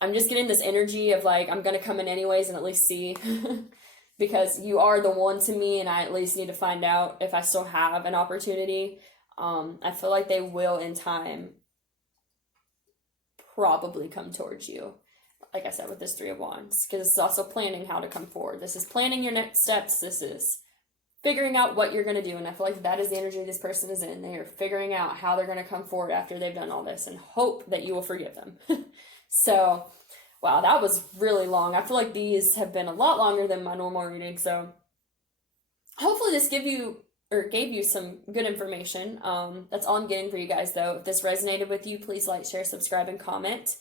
I'm just getting this energy of like, I'm going to come in anyways and at least see because you are the one to me, and I at least need to find out if I still have an opportunity. I feel like they will in time probably come towards you. Like I said, with this Three of Wands, because this is also planning how to come forward. This is planning your next steps. This is figuring out what you're going to do. And I feel like that is the energy this person is in. They are figuring out how they're going to come forward after they've done all this and hope that you will forgive them. So, wow, that was really long. I feel like these have been a lot longer than my normal reading. So hopefully this gave you some good information. That's all I'm getting for you guys, though. If this resonated with you, please like, share, subscribe, and comment.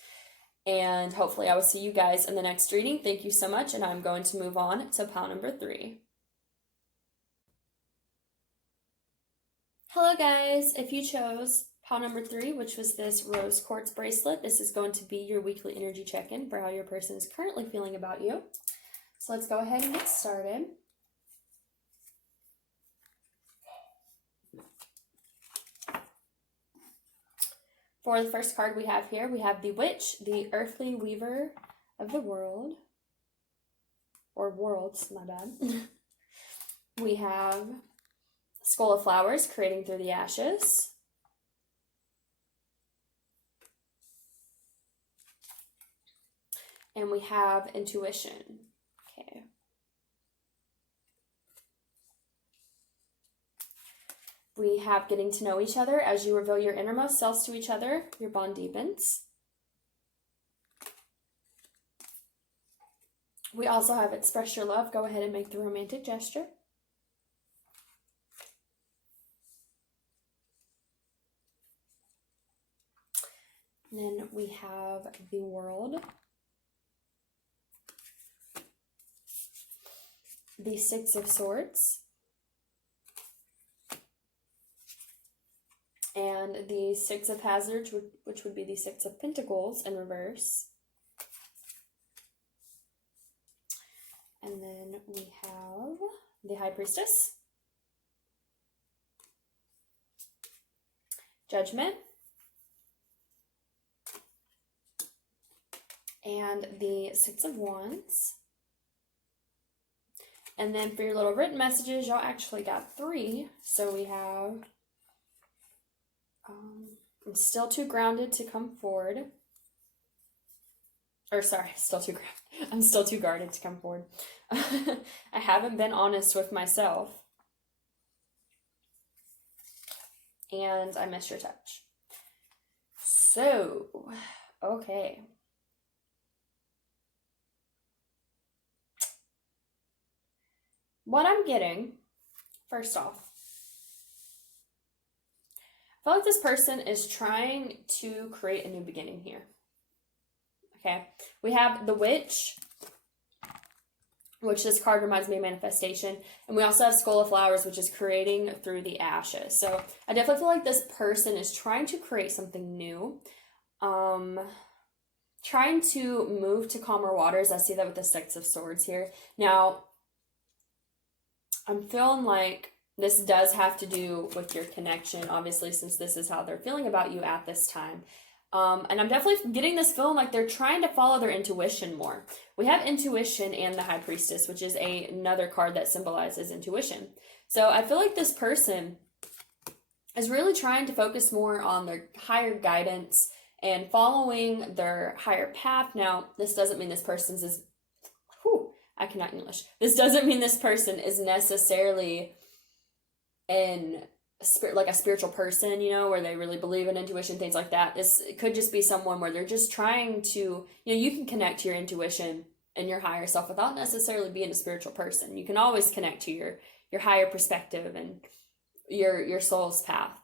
And hopefully I will see you guys in the next reading. Thank you so much, and I'm going to move on to pile number 3. Hello guys, if you chose pile number 3, which was this rose quartz bracelet, this is going to be your weekly energy check-in for how your person is currently feeling about you. So let's go ahead and get started. For the first card we have here, we have the Witch, the earthly weaver of the world. Or worlds, my bad. We have Skull of Flowers, creating through the ashes. And we have Intuition. Okay. We have Getting to Know Each Other. As you reveal your innermost selves to each other, your bond deepens. We also have Express Your Love. Go ahead and make the romantic gesture. And then we have the World. The Six of Swords. And the Six of Hazards, which would be the Six of Pentacles in reverse. And then we have the High Priestess. Judgment. And the Six of Wands. And then for your little written messages, y'all actually got 3. So we have, I'm still too grounded to come forward. Or sorry, I'm still too guarded to come forward. I haven't been honest with myself. And I miss your touch. So, okay. What I'm getting, first off, I feel like this person is trying to create a new beginning here. Okay, we have the Witch, which this card reminds me of manifestation. And we also have Skull of Flowers, which is creating through the ashes. So I definitely feel like this person is trying to create something new. Trying to move to calmer waters. I see that with the Six of Swords here. Now, I'm feeling like this does have to do with your connection, obviously, since this is how they're feeling about you at this time. And I'm definitely getting this feeling like they're trying to follow their intuition more. We have Intuition and the High Priestess, which is another card that symbolizes intuition. So I feel like this person is really trying to focus more on their higher guidance and following their higher path. Now, this doesn't mean this person's is... I cannot English. This doesn't mean this person is necessarily in like a spiritual person, you know, where they really believe in intuition, things like that. This could just be someone where they're just trying to, you know, you can connect to your intuition and your higher self without necessarily being a spiritual person. You can always connect to your higher perspective and your soul's path.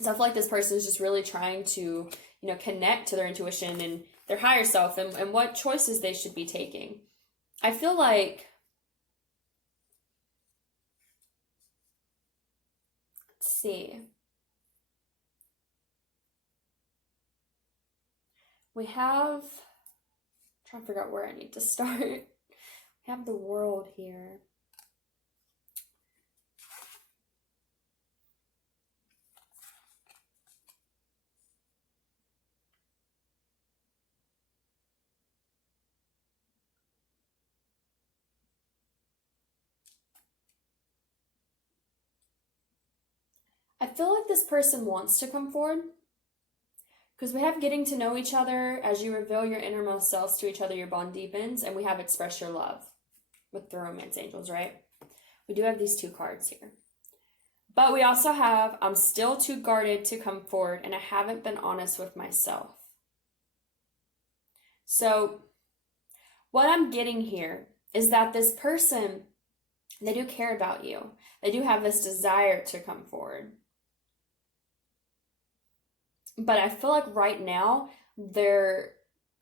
So I feel like this person is just really trying to, you know, connect to their intuition and their higher self and what choices they should be taking. I feel like, let's see, we have, I'm trying to figure out where I need to start. We have the World here. I feel like this person wants to come forward because we have Getting to Know Each Other. As you reveal your innermost selves to each other, your bond deepens. And we have Express Your Love with the Romance Angels, right? We do have these 2 cards here. But we also have I'm still too guarded to come forward and I haven't been honest with myself. So what I'm getting here is that this person They do care about you. They do have this desire to come forward. But I feel like right now they're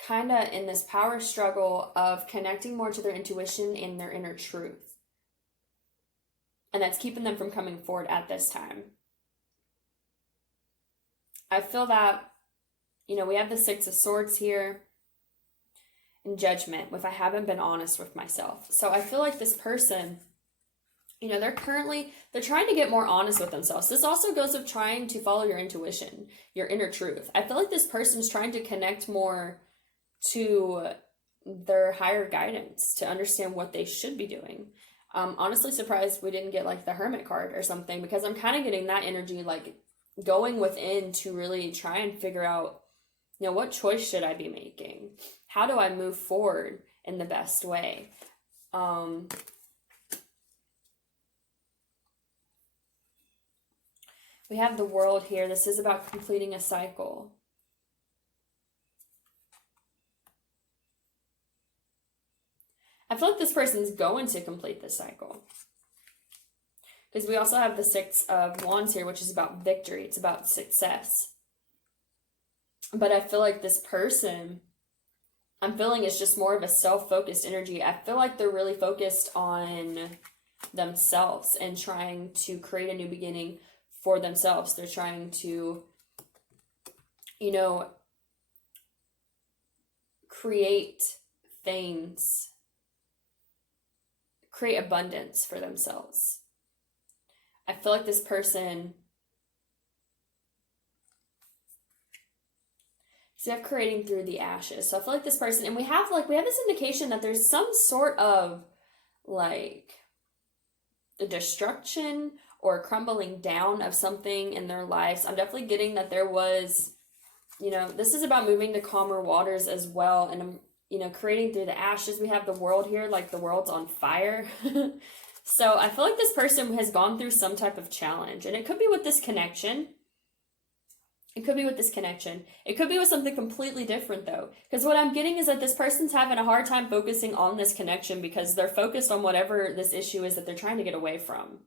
kind of in this power struggle of connecting more to their intuition and their inner truth. And that's keeping them from coming forward at this time. I feel that, we have the Six of Swords here in Judgment, if I haven't been honest with myself. So I feel like this person, they're trying to get more honest with themselves. This also goes with trying to follow your intuition, your inner truth. I feel like this person is trying to connect more to their higher guidance to understand what they should be doing. Honestly surprised we didn't get like the Hermit card or something, because I'm kind of getting that energy, like going within to really try and figure out, what choice should I be making? How do I move forward in the best way? We have the World here. This is about completing a cycle. I feel like this person's going to complete this cycle. Because we also have the Six of Wands here, which is about victory. It's about success. But I feel like this person, I'm feeling is just more of a self-focused energy. I feel like they're really focused on themselves and trying to create a new beginning for themselves. They're trying to, create things, create abundance for themselves. I feel like this person, so we have creating through the ashes. So I feel like this person, and we have this indication that there's some sort of like the destruction or crumbling down of something in their lives. I'm definitely getting that there was, this is about moving to calmer waters as well. And I'm, creating through the ashes. We have the World here, like the world's on fire. So I feel like this person has gone through some type of challenge, and it could be with this connection. It could be with this connection. It could be with something completely different though. Because what I'm getting is that this person's having a hard time focusing on this connection because they're focused on whatever this issue is that they're trying to get away from.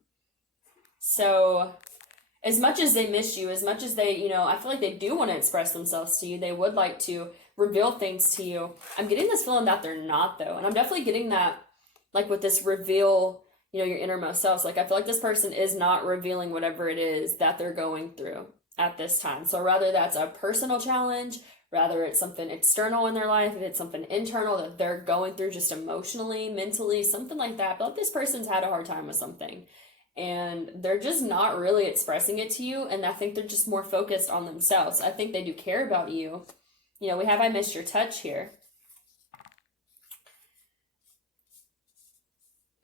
So as much as they miss you, as much as they, I feel like they do want to express themselves to you. They would like to reveal things to you. I'm getting this feeling that they're not though. And I'm definitely getting that like with this reveal, your innermost selves. Like I feel like this person is not revealing whatever it is that they're going through at this time. So rather that's a personal challenge, rather it's something external in their life, if it's something internal that they're going through just emotionally, mentally, something like that. But this person's had a hard time with something and they're just not really expressing it to you. And I think they're just more focused on themselves. I think they do care about you. We have I missed your touch here.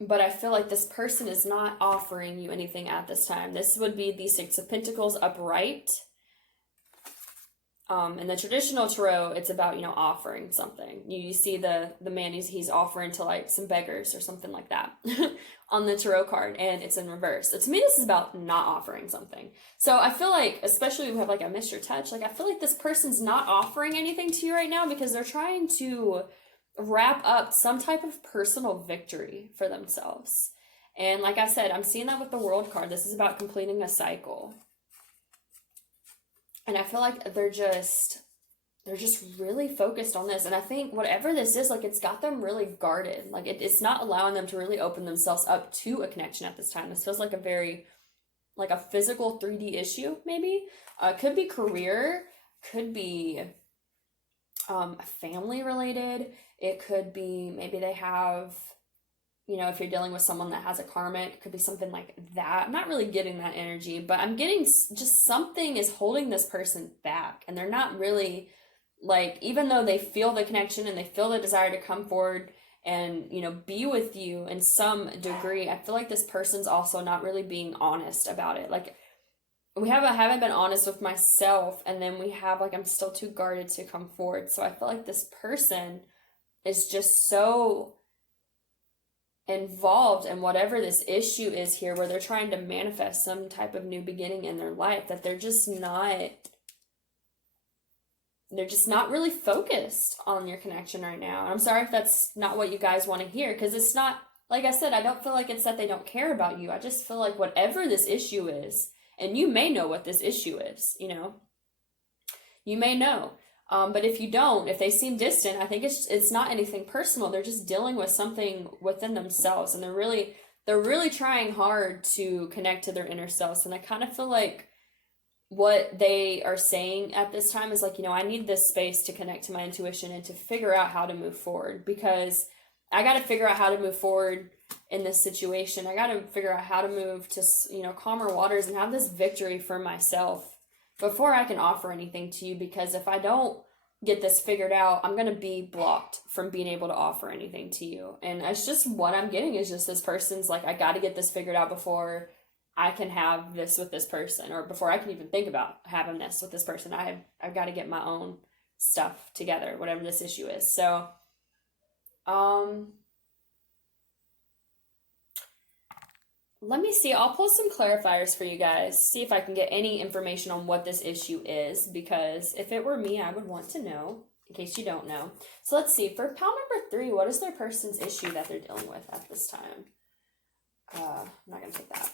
But I feel like this person is not offering you anything at this time. This would be the Six of Pentacles upright. In the traditional tarot, it's about, offering something. You see the man, he's offering to like some beggars or something like that on the tarot card, and it's in reverse. So to me, this is about not offering something. So I feel like, especially if we have like a Mr. Touch, like I feel like this person's not offering anything to you right now because they're trying to wrap up some type of personal victory for themselves. And like I said, I'm seeing that with the World card. This is about completing a cycle. And I feel like they're just really focused on this. And I think whatever this is, like it's got them really guarded. Like it's not allowing them to really open themselves up to a connection at this time. This feels like a very, like a physical 3D issue, maybe. Could be career, could be family related. It could be maybe they have, if you're dealing with someone that has a karmic, it could be something like that. I'm not really getting that energy, but I'm getting just something is holding this person back. And they're not really, like, even though they feel the connection and they feel the desire to come forward and, be with you in some degree, I feel like this person's also not really being honest about it. Like, I haven't been honest with myself, and then we have, like, I'm still too guarded to come forward. So I feel like this person is just so involved in whatever this issue is here, where they're trying to manifest some type of new beginning in their life, that they're just not really focused on your connection right now. And I'm sorry if that's not what you guys want to hear, because it's not like I said, I don't feel like it's that they don't care about you. I just feel like whatever this issue is, and you may know what this issue is, you may know. But if you don't, if they seem distant, I think it's not anything personal. They're just dealing with something within themselves, and they're really trying hard to connect to their inner selves. And I kind of feel like what they are saying at this time is like, I need this space to connect to my intuition and to figure out how to move forward, because I got to figure out how to move forward in this situation. I got to figure out how to move to, calmer waters and have this victory for myself before I can offer anything to you. Because if I don't get this figured out, I'm going to be blocked from being able to offer anything to you. And it's just what I'm getting is just this person's like, I got to get this figured out before I can have this with this person, or before I can even think about having this with this person. I've got to get my own stuff together, whatever this issue is. So, let me see. I'll pull some clarifiers for you guys, see if I can get any information on what this issue is, because if it were me, I would want to know, in case you don't know. So let's see. For pile number 3, what is their person's issue that they're dealing with at this time? I'm not going to take that.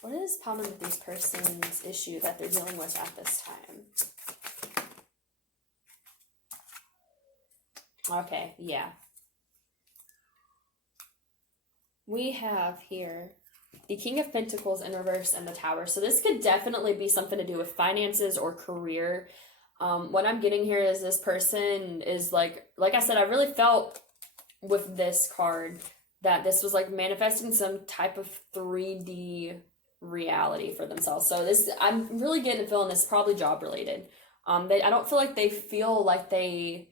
What is pile number 3's person's issue that they're dealing with at this time? Okay, yeah. We have here the King of Pentacles in reverse and the Tower. So this could definitely be something to do with finances or career. What I'm getting here is this person is like I said, I really felt with this card that this was like manifesting some type of 3D reality for themselves. So this, I'm really getting a feeling this is probably job related. I don't feel like they feel like they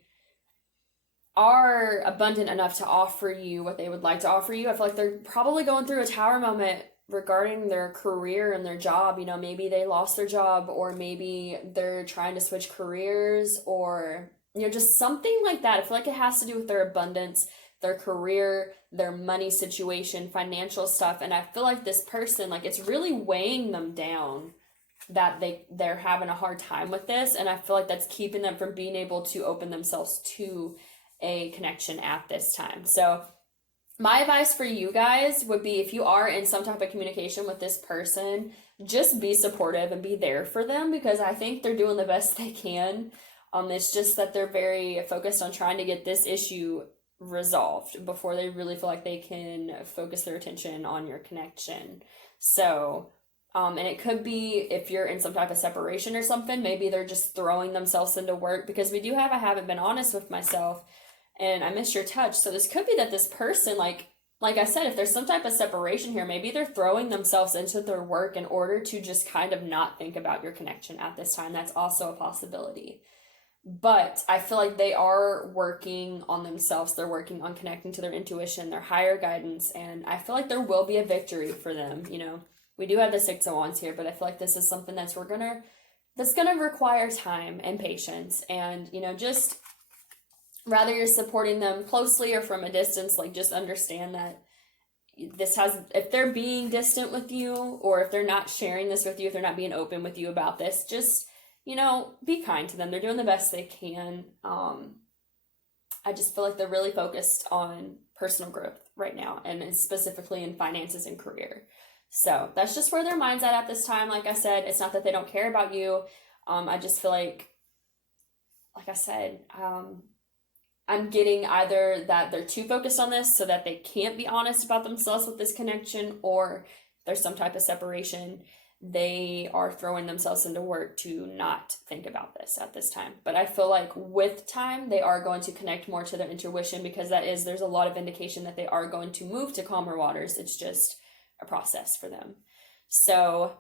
are abundant enough to offer you what they would like to offer you. I feel like they're probably going through a tower moment regarding their career and their job. Maybe they lost their job, or maybe they're trying to switch careers, or just something like that. I feel like it has to do with their abundance, their career, their money situation, financial stuff. And I feel like this person, like, it's really weighing them down that they're having a hard time with this. And I feel like that's keeping them from being able to open themselves to a connection at this time. So my advice for you guys would be, if you are in some type of communication with this person, just be supportive and be there for them, because I think they're doing the best they can. It's just that they're very focused on trying to get this issue resolved before they really feel like they can focus their attention on your connection. So, and it could be if you're in some type of separation or something, maybe they're just throwing themselves into work, because we do have, I haven't been honest with myself and I missed your touch. So this could be that this person, like I said, if there's some type of separation here, maybe they're throwing themselves into their work in order to just kind of not think about your connection at this time. That's also a possibility. But I feel like they are working on themselves. They're working on connecting to their intuition, their higher guidance, and I feel like there will be a victory for them. We do have the Six of Wands here, but I feel like this is something that's gonna require time and patience, and just rather you're supporting them closely or from a distance, like, just understand that if they're being distant with you, or if they're not sharing this with you, if they're not being open with you about this, just be kind to them. They're doing the best they can. I just feel like they're really focused on personal growth right now, and specifically in finances and career. So that's just where their mind's at this time. Like I said, it's not that they don't care about you. I just feel like I said, I'm getting either that they're too focused on this so that they can't be honest about themselves with this connection, or there's some type of separation. They are throwing themselves into work to not think about this at this time. But I feel like with time, they are going to connect more to their intuition, because there's a lot of indication that they are going to move to calmer waters. It's just a process for them. So,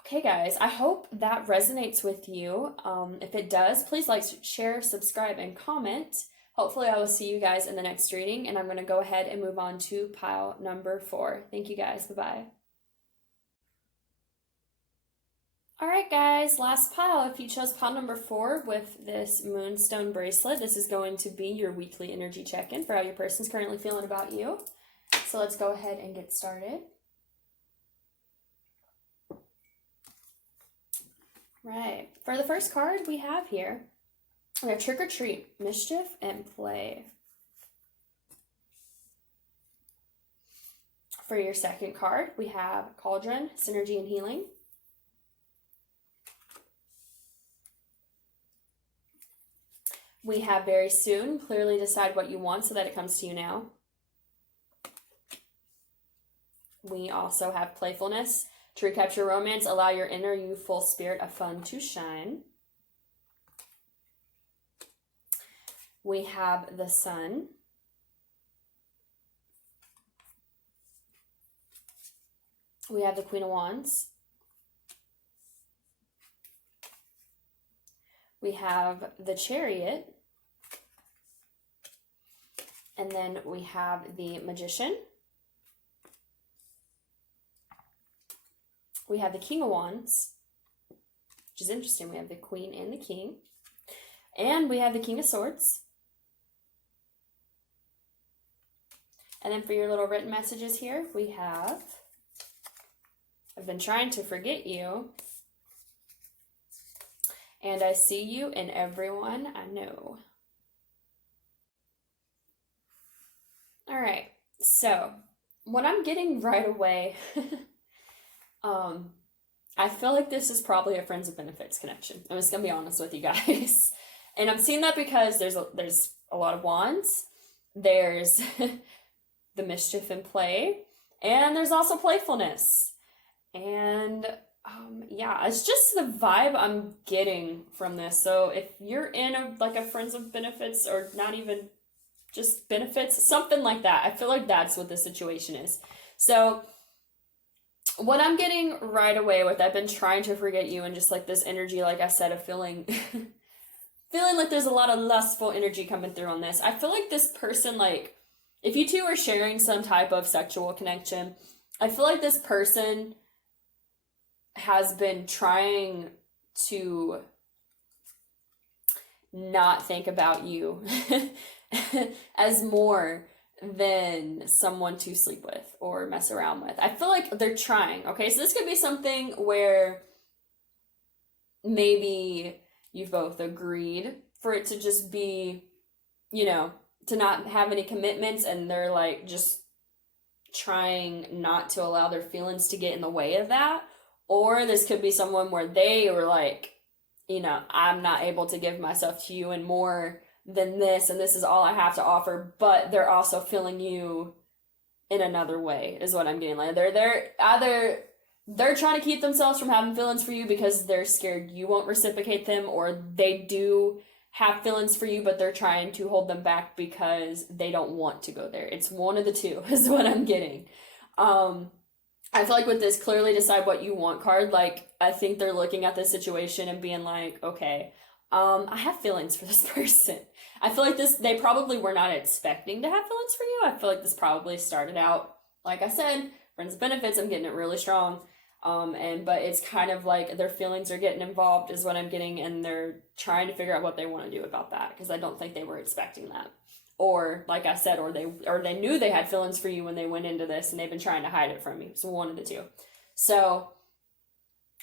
okay, guys, I hope that resonates with you. If it does, please like, share, subscribe, and comment. Hopefully I will see you guys in the next reading, and I'm going to go ahead and move on to pile number 4. Thank you guys. Bye-bye. Alright guys, last pile. If you chose pile number 4 with this moonstone bracelet, this is going to be your weekly energy check-in for how your person's currently feeling about you. So let's go ahead and get started. Right, for the first card we have here, we have Trick or Treat, Mischief, and Play. For your second card, we have Cauldron, Synergy and Healing. We have Very Soon, Clearly Decide What You Want so that it comes to you now. We also have Playfulness, to recapture romance, allow your inner youthful spirit of fun to shine. We have the Sun. We have the Queen of Wands. We have the Chariot. And then we have the Magician. We have the King of Wands, which is interesting. We have the Queen and the King. And we have the King of Swords. And then for your little written messages here, we have, I've been trying to forget you, and I see you in everyone I know. All right, so what I'm getting right away, I feel like this is probably a friends of benefits connection. I'm just gonna be honest with you guys. And I'm seeing that because there's a lot of wands, there's the mischief in play, and there's also playfulness. And yeah, it's just the vibe I'm getting from this. So if you're in a friends of benefits, or not even just benefits, something like that, I feel like that's what the situation is. So what I'm getting right away with, I've been trying to forget you, and just like this energy, like I said, of feeling feeling like there's a lot of lustful energy coming through on this. I feel like this person, like, if you two are sharing some type of sexual connection, I feel like this person has been trying to not think about you as more than someone to sleep with or mess around with. I feel like they're trying, okay? So this could be something where maybe you've both agreed for it to just be, to not have any commitments, and they're like just trying not to allow their feelings to get in the way of that. Or this could be someone where they were like, I'm not able to give myself to you and more than this, and this is all I have to offer, but they're also feeling you in another way, is what I'm getting. Like they're either they're trying to keep themselves from having feelings for you because they're scared you won't reciprocate them, or they do have feelings for you, but they're trying to hold them back because they don't want to go there. It's one of the two is what I'm getting. I feel like with this Clearly Decide What You Want card, like, I think they're looking at this situation and being like, okay, I have feelings for this person. I feel like they probably were not expecting to have feelings for you. I feel like this probably started out, like I said, friends benefits, I'm getting it really strong. But it's kind of like their feelings are getting involved is what I'm getting, and they're trying to figure out what they want to do about that, because I don't think they were expecting that. Or, like I said, or they knew they had feelings for you when they went into this, and they've been trying to hide it from you. So one of the two. So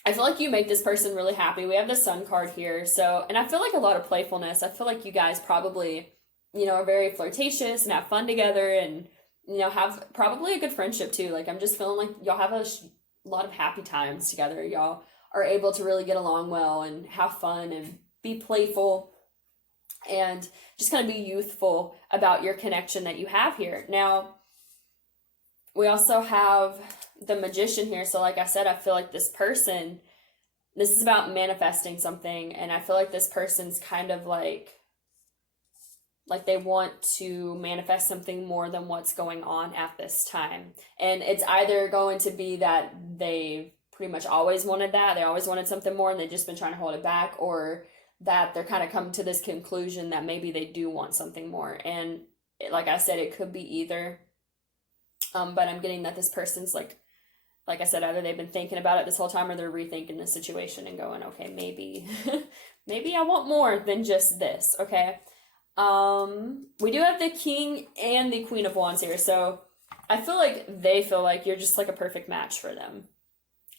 I feel like you make this person really happy. We have the Sun card here. So, and I feel like a lot of playfulness. I feel like you guys probably, are very flirtatious and have fun together, and, have probably a good friendship too. Like, I'm just feeling like y'all have a lot of happy times together. Y'all are able to really get along well and have fun and be playful and just kind of be youthful about your connection that you have here. Now, we also have the Magician here. So like I said, I feel like this is about manifesting something, and I feel like this person's kind of like they want to manifest something more than what's going on at this time. And it's either going to be that they pretty much always wanted that, they always wanted something more, and they've just been trying to hold it back, or that they're kind of coming to this conclusion that maybe they do want something more. And like I said, it could be either. But I'm getting that this person's like I said, either they've been thinking about it this whole time, or they're rethinking the situation and going, okay, maybe, maybe I want more than just this. Okay. We do have the King and the Queen of Wands here. So I feel like they feel like you're just like a perfect match for them.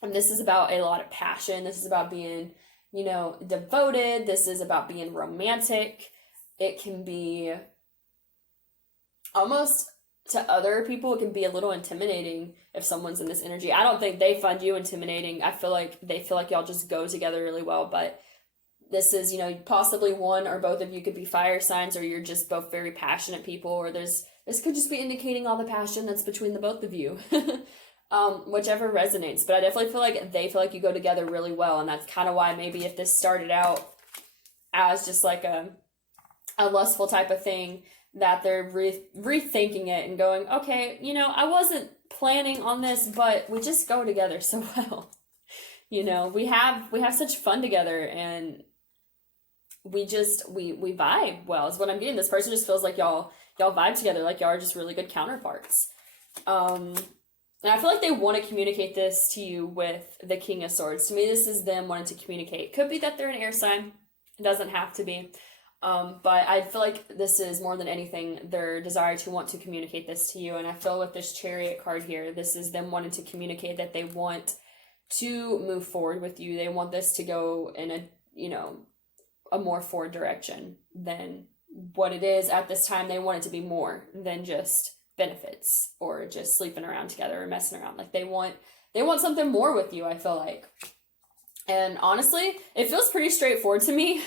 And this is about a lot of passion. This is about being, devoted. This is about being romantic. It can be almost to other people, it can be a little intimidating if someone's in this energy. I don't think they find you intimidating. I feel like they feel like y'all just go together really well, but this is, possibly one or both of you could be fire signs, or you're just both very passionate people, or this could just be indicating all the passion that's between the both of you. Whichever resonates. But I definitely feel like they feel like you go together really well, and that's kind of why maybe if this started out as just like a lustful type of thing, that they're rethinking it and going, okay, I wasn't planning on this, but we just go together so well. We have such fun together, and we vibe well is what I'm getting. This person just feels like y'all vibe together, like y'all are just really good counterparts. And I feel like they want to communicate this to you with the King of Swords. To me, this is them wanting to communicate. Could be that they're an air sign. It doesn't have to be. But I feel like this is more than anything their desire to want to communicate this to you. And I feel with this Chariot card here, this is them wanting to communicate that they want to move forward with you. They want this to go in a more forward direction than what it is at this time. They want it to be more than just benefits or just sleeping around together or messing around. Like they want something more with you, I feel like. And honestly, it feels pretty straightforward to me.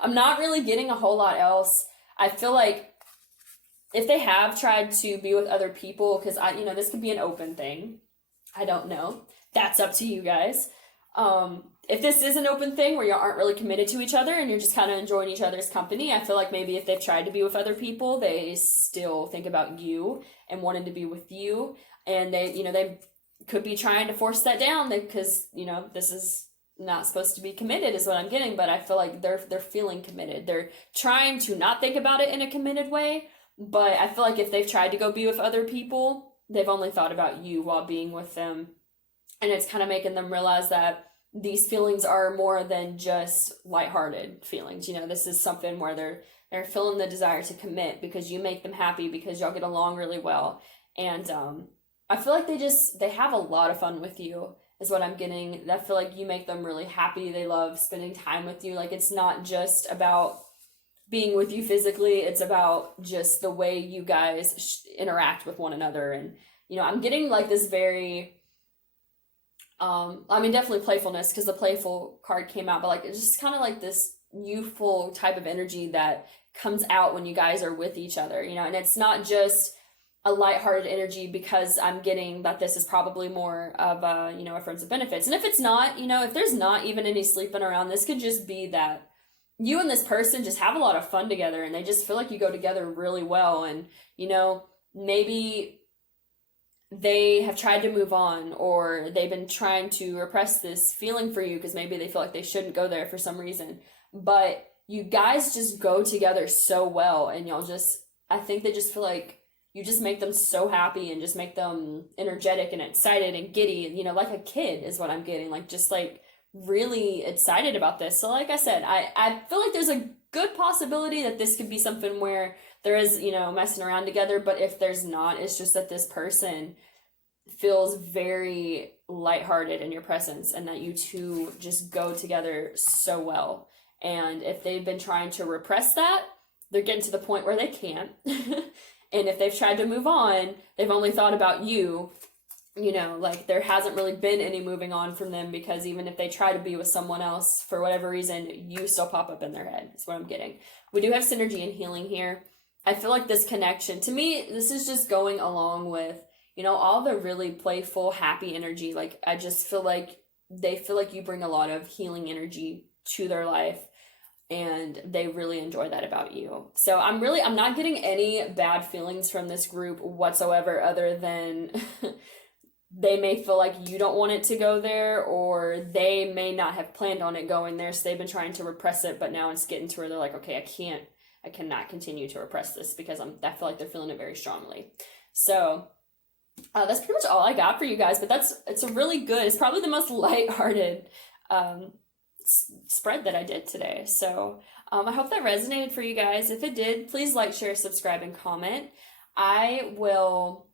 I'm not really getting a whole lot else. I feel like if they have tried to be with other people, because this could be an open thing. I don't know. That's up to you guys. If this is an open thing where you aren't really committed to each other and you're just kind of enjoying each other's company, I feel like maybe if they've tried to be with other people, they still think about you and wanted to be with you. And they could be trying to force that down because, this is not supposed to be committed is what I'm getting, but I feel like they're feeling committed. They're trying to not think about it in a committed way, but I feel like if they've tried to go be with other people, they've only thought about you while being with them. And it's kind of making them realize that these feelings are more than just lighthearted feelings. This is something where they're feeling the desire to commit because you make them happy, because y'all get along really well. And I feel like they have a lot of fun with you is what I'm getting. I feel like you make them really happy. They love spending time with you. Like it's not just about being with you physically. It's about just the way you guys interact with one another. And, I'm getting like this very... definitely playfulness, because the playful card came out, but like it's just kind of like this youthful type of energy that comes out when you guys are with each other, and it's not just a lighthearted energy, because I'm getting that this is probably more of a friends of benefits. And if it's not, if there's not even any sleeping around, this could just be that you and this person just have a lot of fun together and they just feel like you go together really well. And, maybe they have tried to move on, or they've been trying to repress this feeling for you because maybe they feel like they shouldn't go there for some reason. But you guys just go together so well, and I think they just feel like you just make them so happy and just make them energetic and excited and giddy, and like a kid is what I'm getting, like just like really excited about this. So like I said, I feel like there's a good possibility that this could be something where there is, messing around together, but if there's not, it's just that this person feels very lighthearted in your presence and that you two just go together so well. And if they've been trying to repress that, they're getting to the point where they can't. And if they've tried to move on, they've only thought about you. Like there hasn't really been any moving on from them, because even if they try to be with someone else, for whatever reason, you still pop up in their head. That's what I'm getting. We do have synergy and healing here. I feel like this connection, to me, this is just going along with, all the really playful, happy energy. Like, I just feel like they feel like you bring a lot of healing energy to their life, and they really enjoy that about you. So I'm not getting any bad feelings from this group whatsoever, other than they may feel like you don't want it to go there, or they may not have planned on it going there, so they've been trying to repress it, but now it's getting to where they're like, okay, I cannot continue to repress this, because I feel like they're feeling it very strongly. So that's pretty much all I got for you guys, but it's probably the most lighthearted spread that I did today. So I hope that resonated for you guys. If it did, please like, share, subscribe, and comment. I will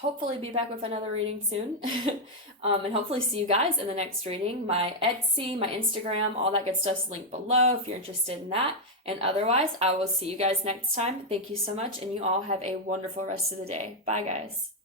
hopefully be back with another reading soon. And hopefully see you guys in the next reading. My Etsy, my Instagram, all that good stuff's linked below if you're interested in that. And otherwise, I will see you guys next time. Thank you so much, and you all have a wonderful rest of the day. Bye, guys.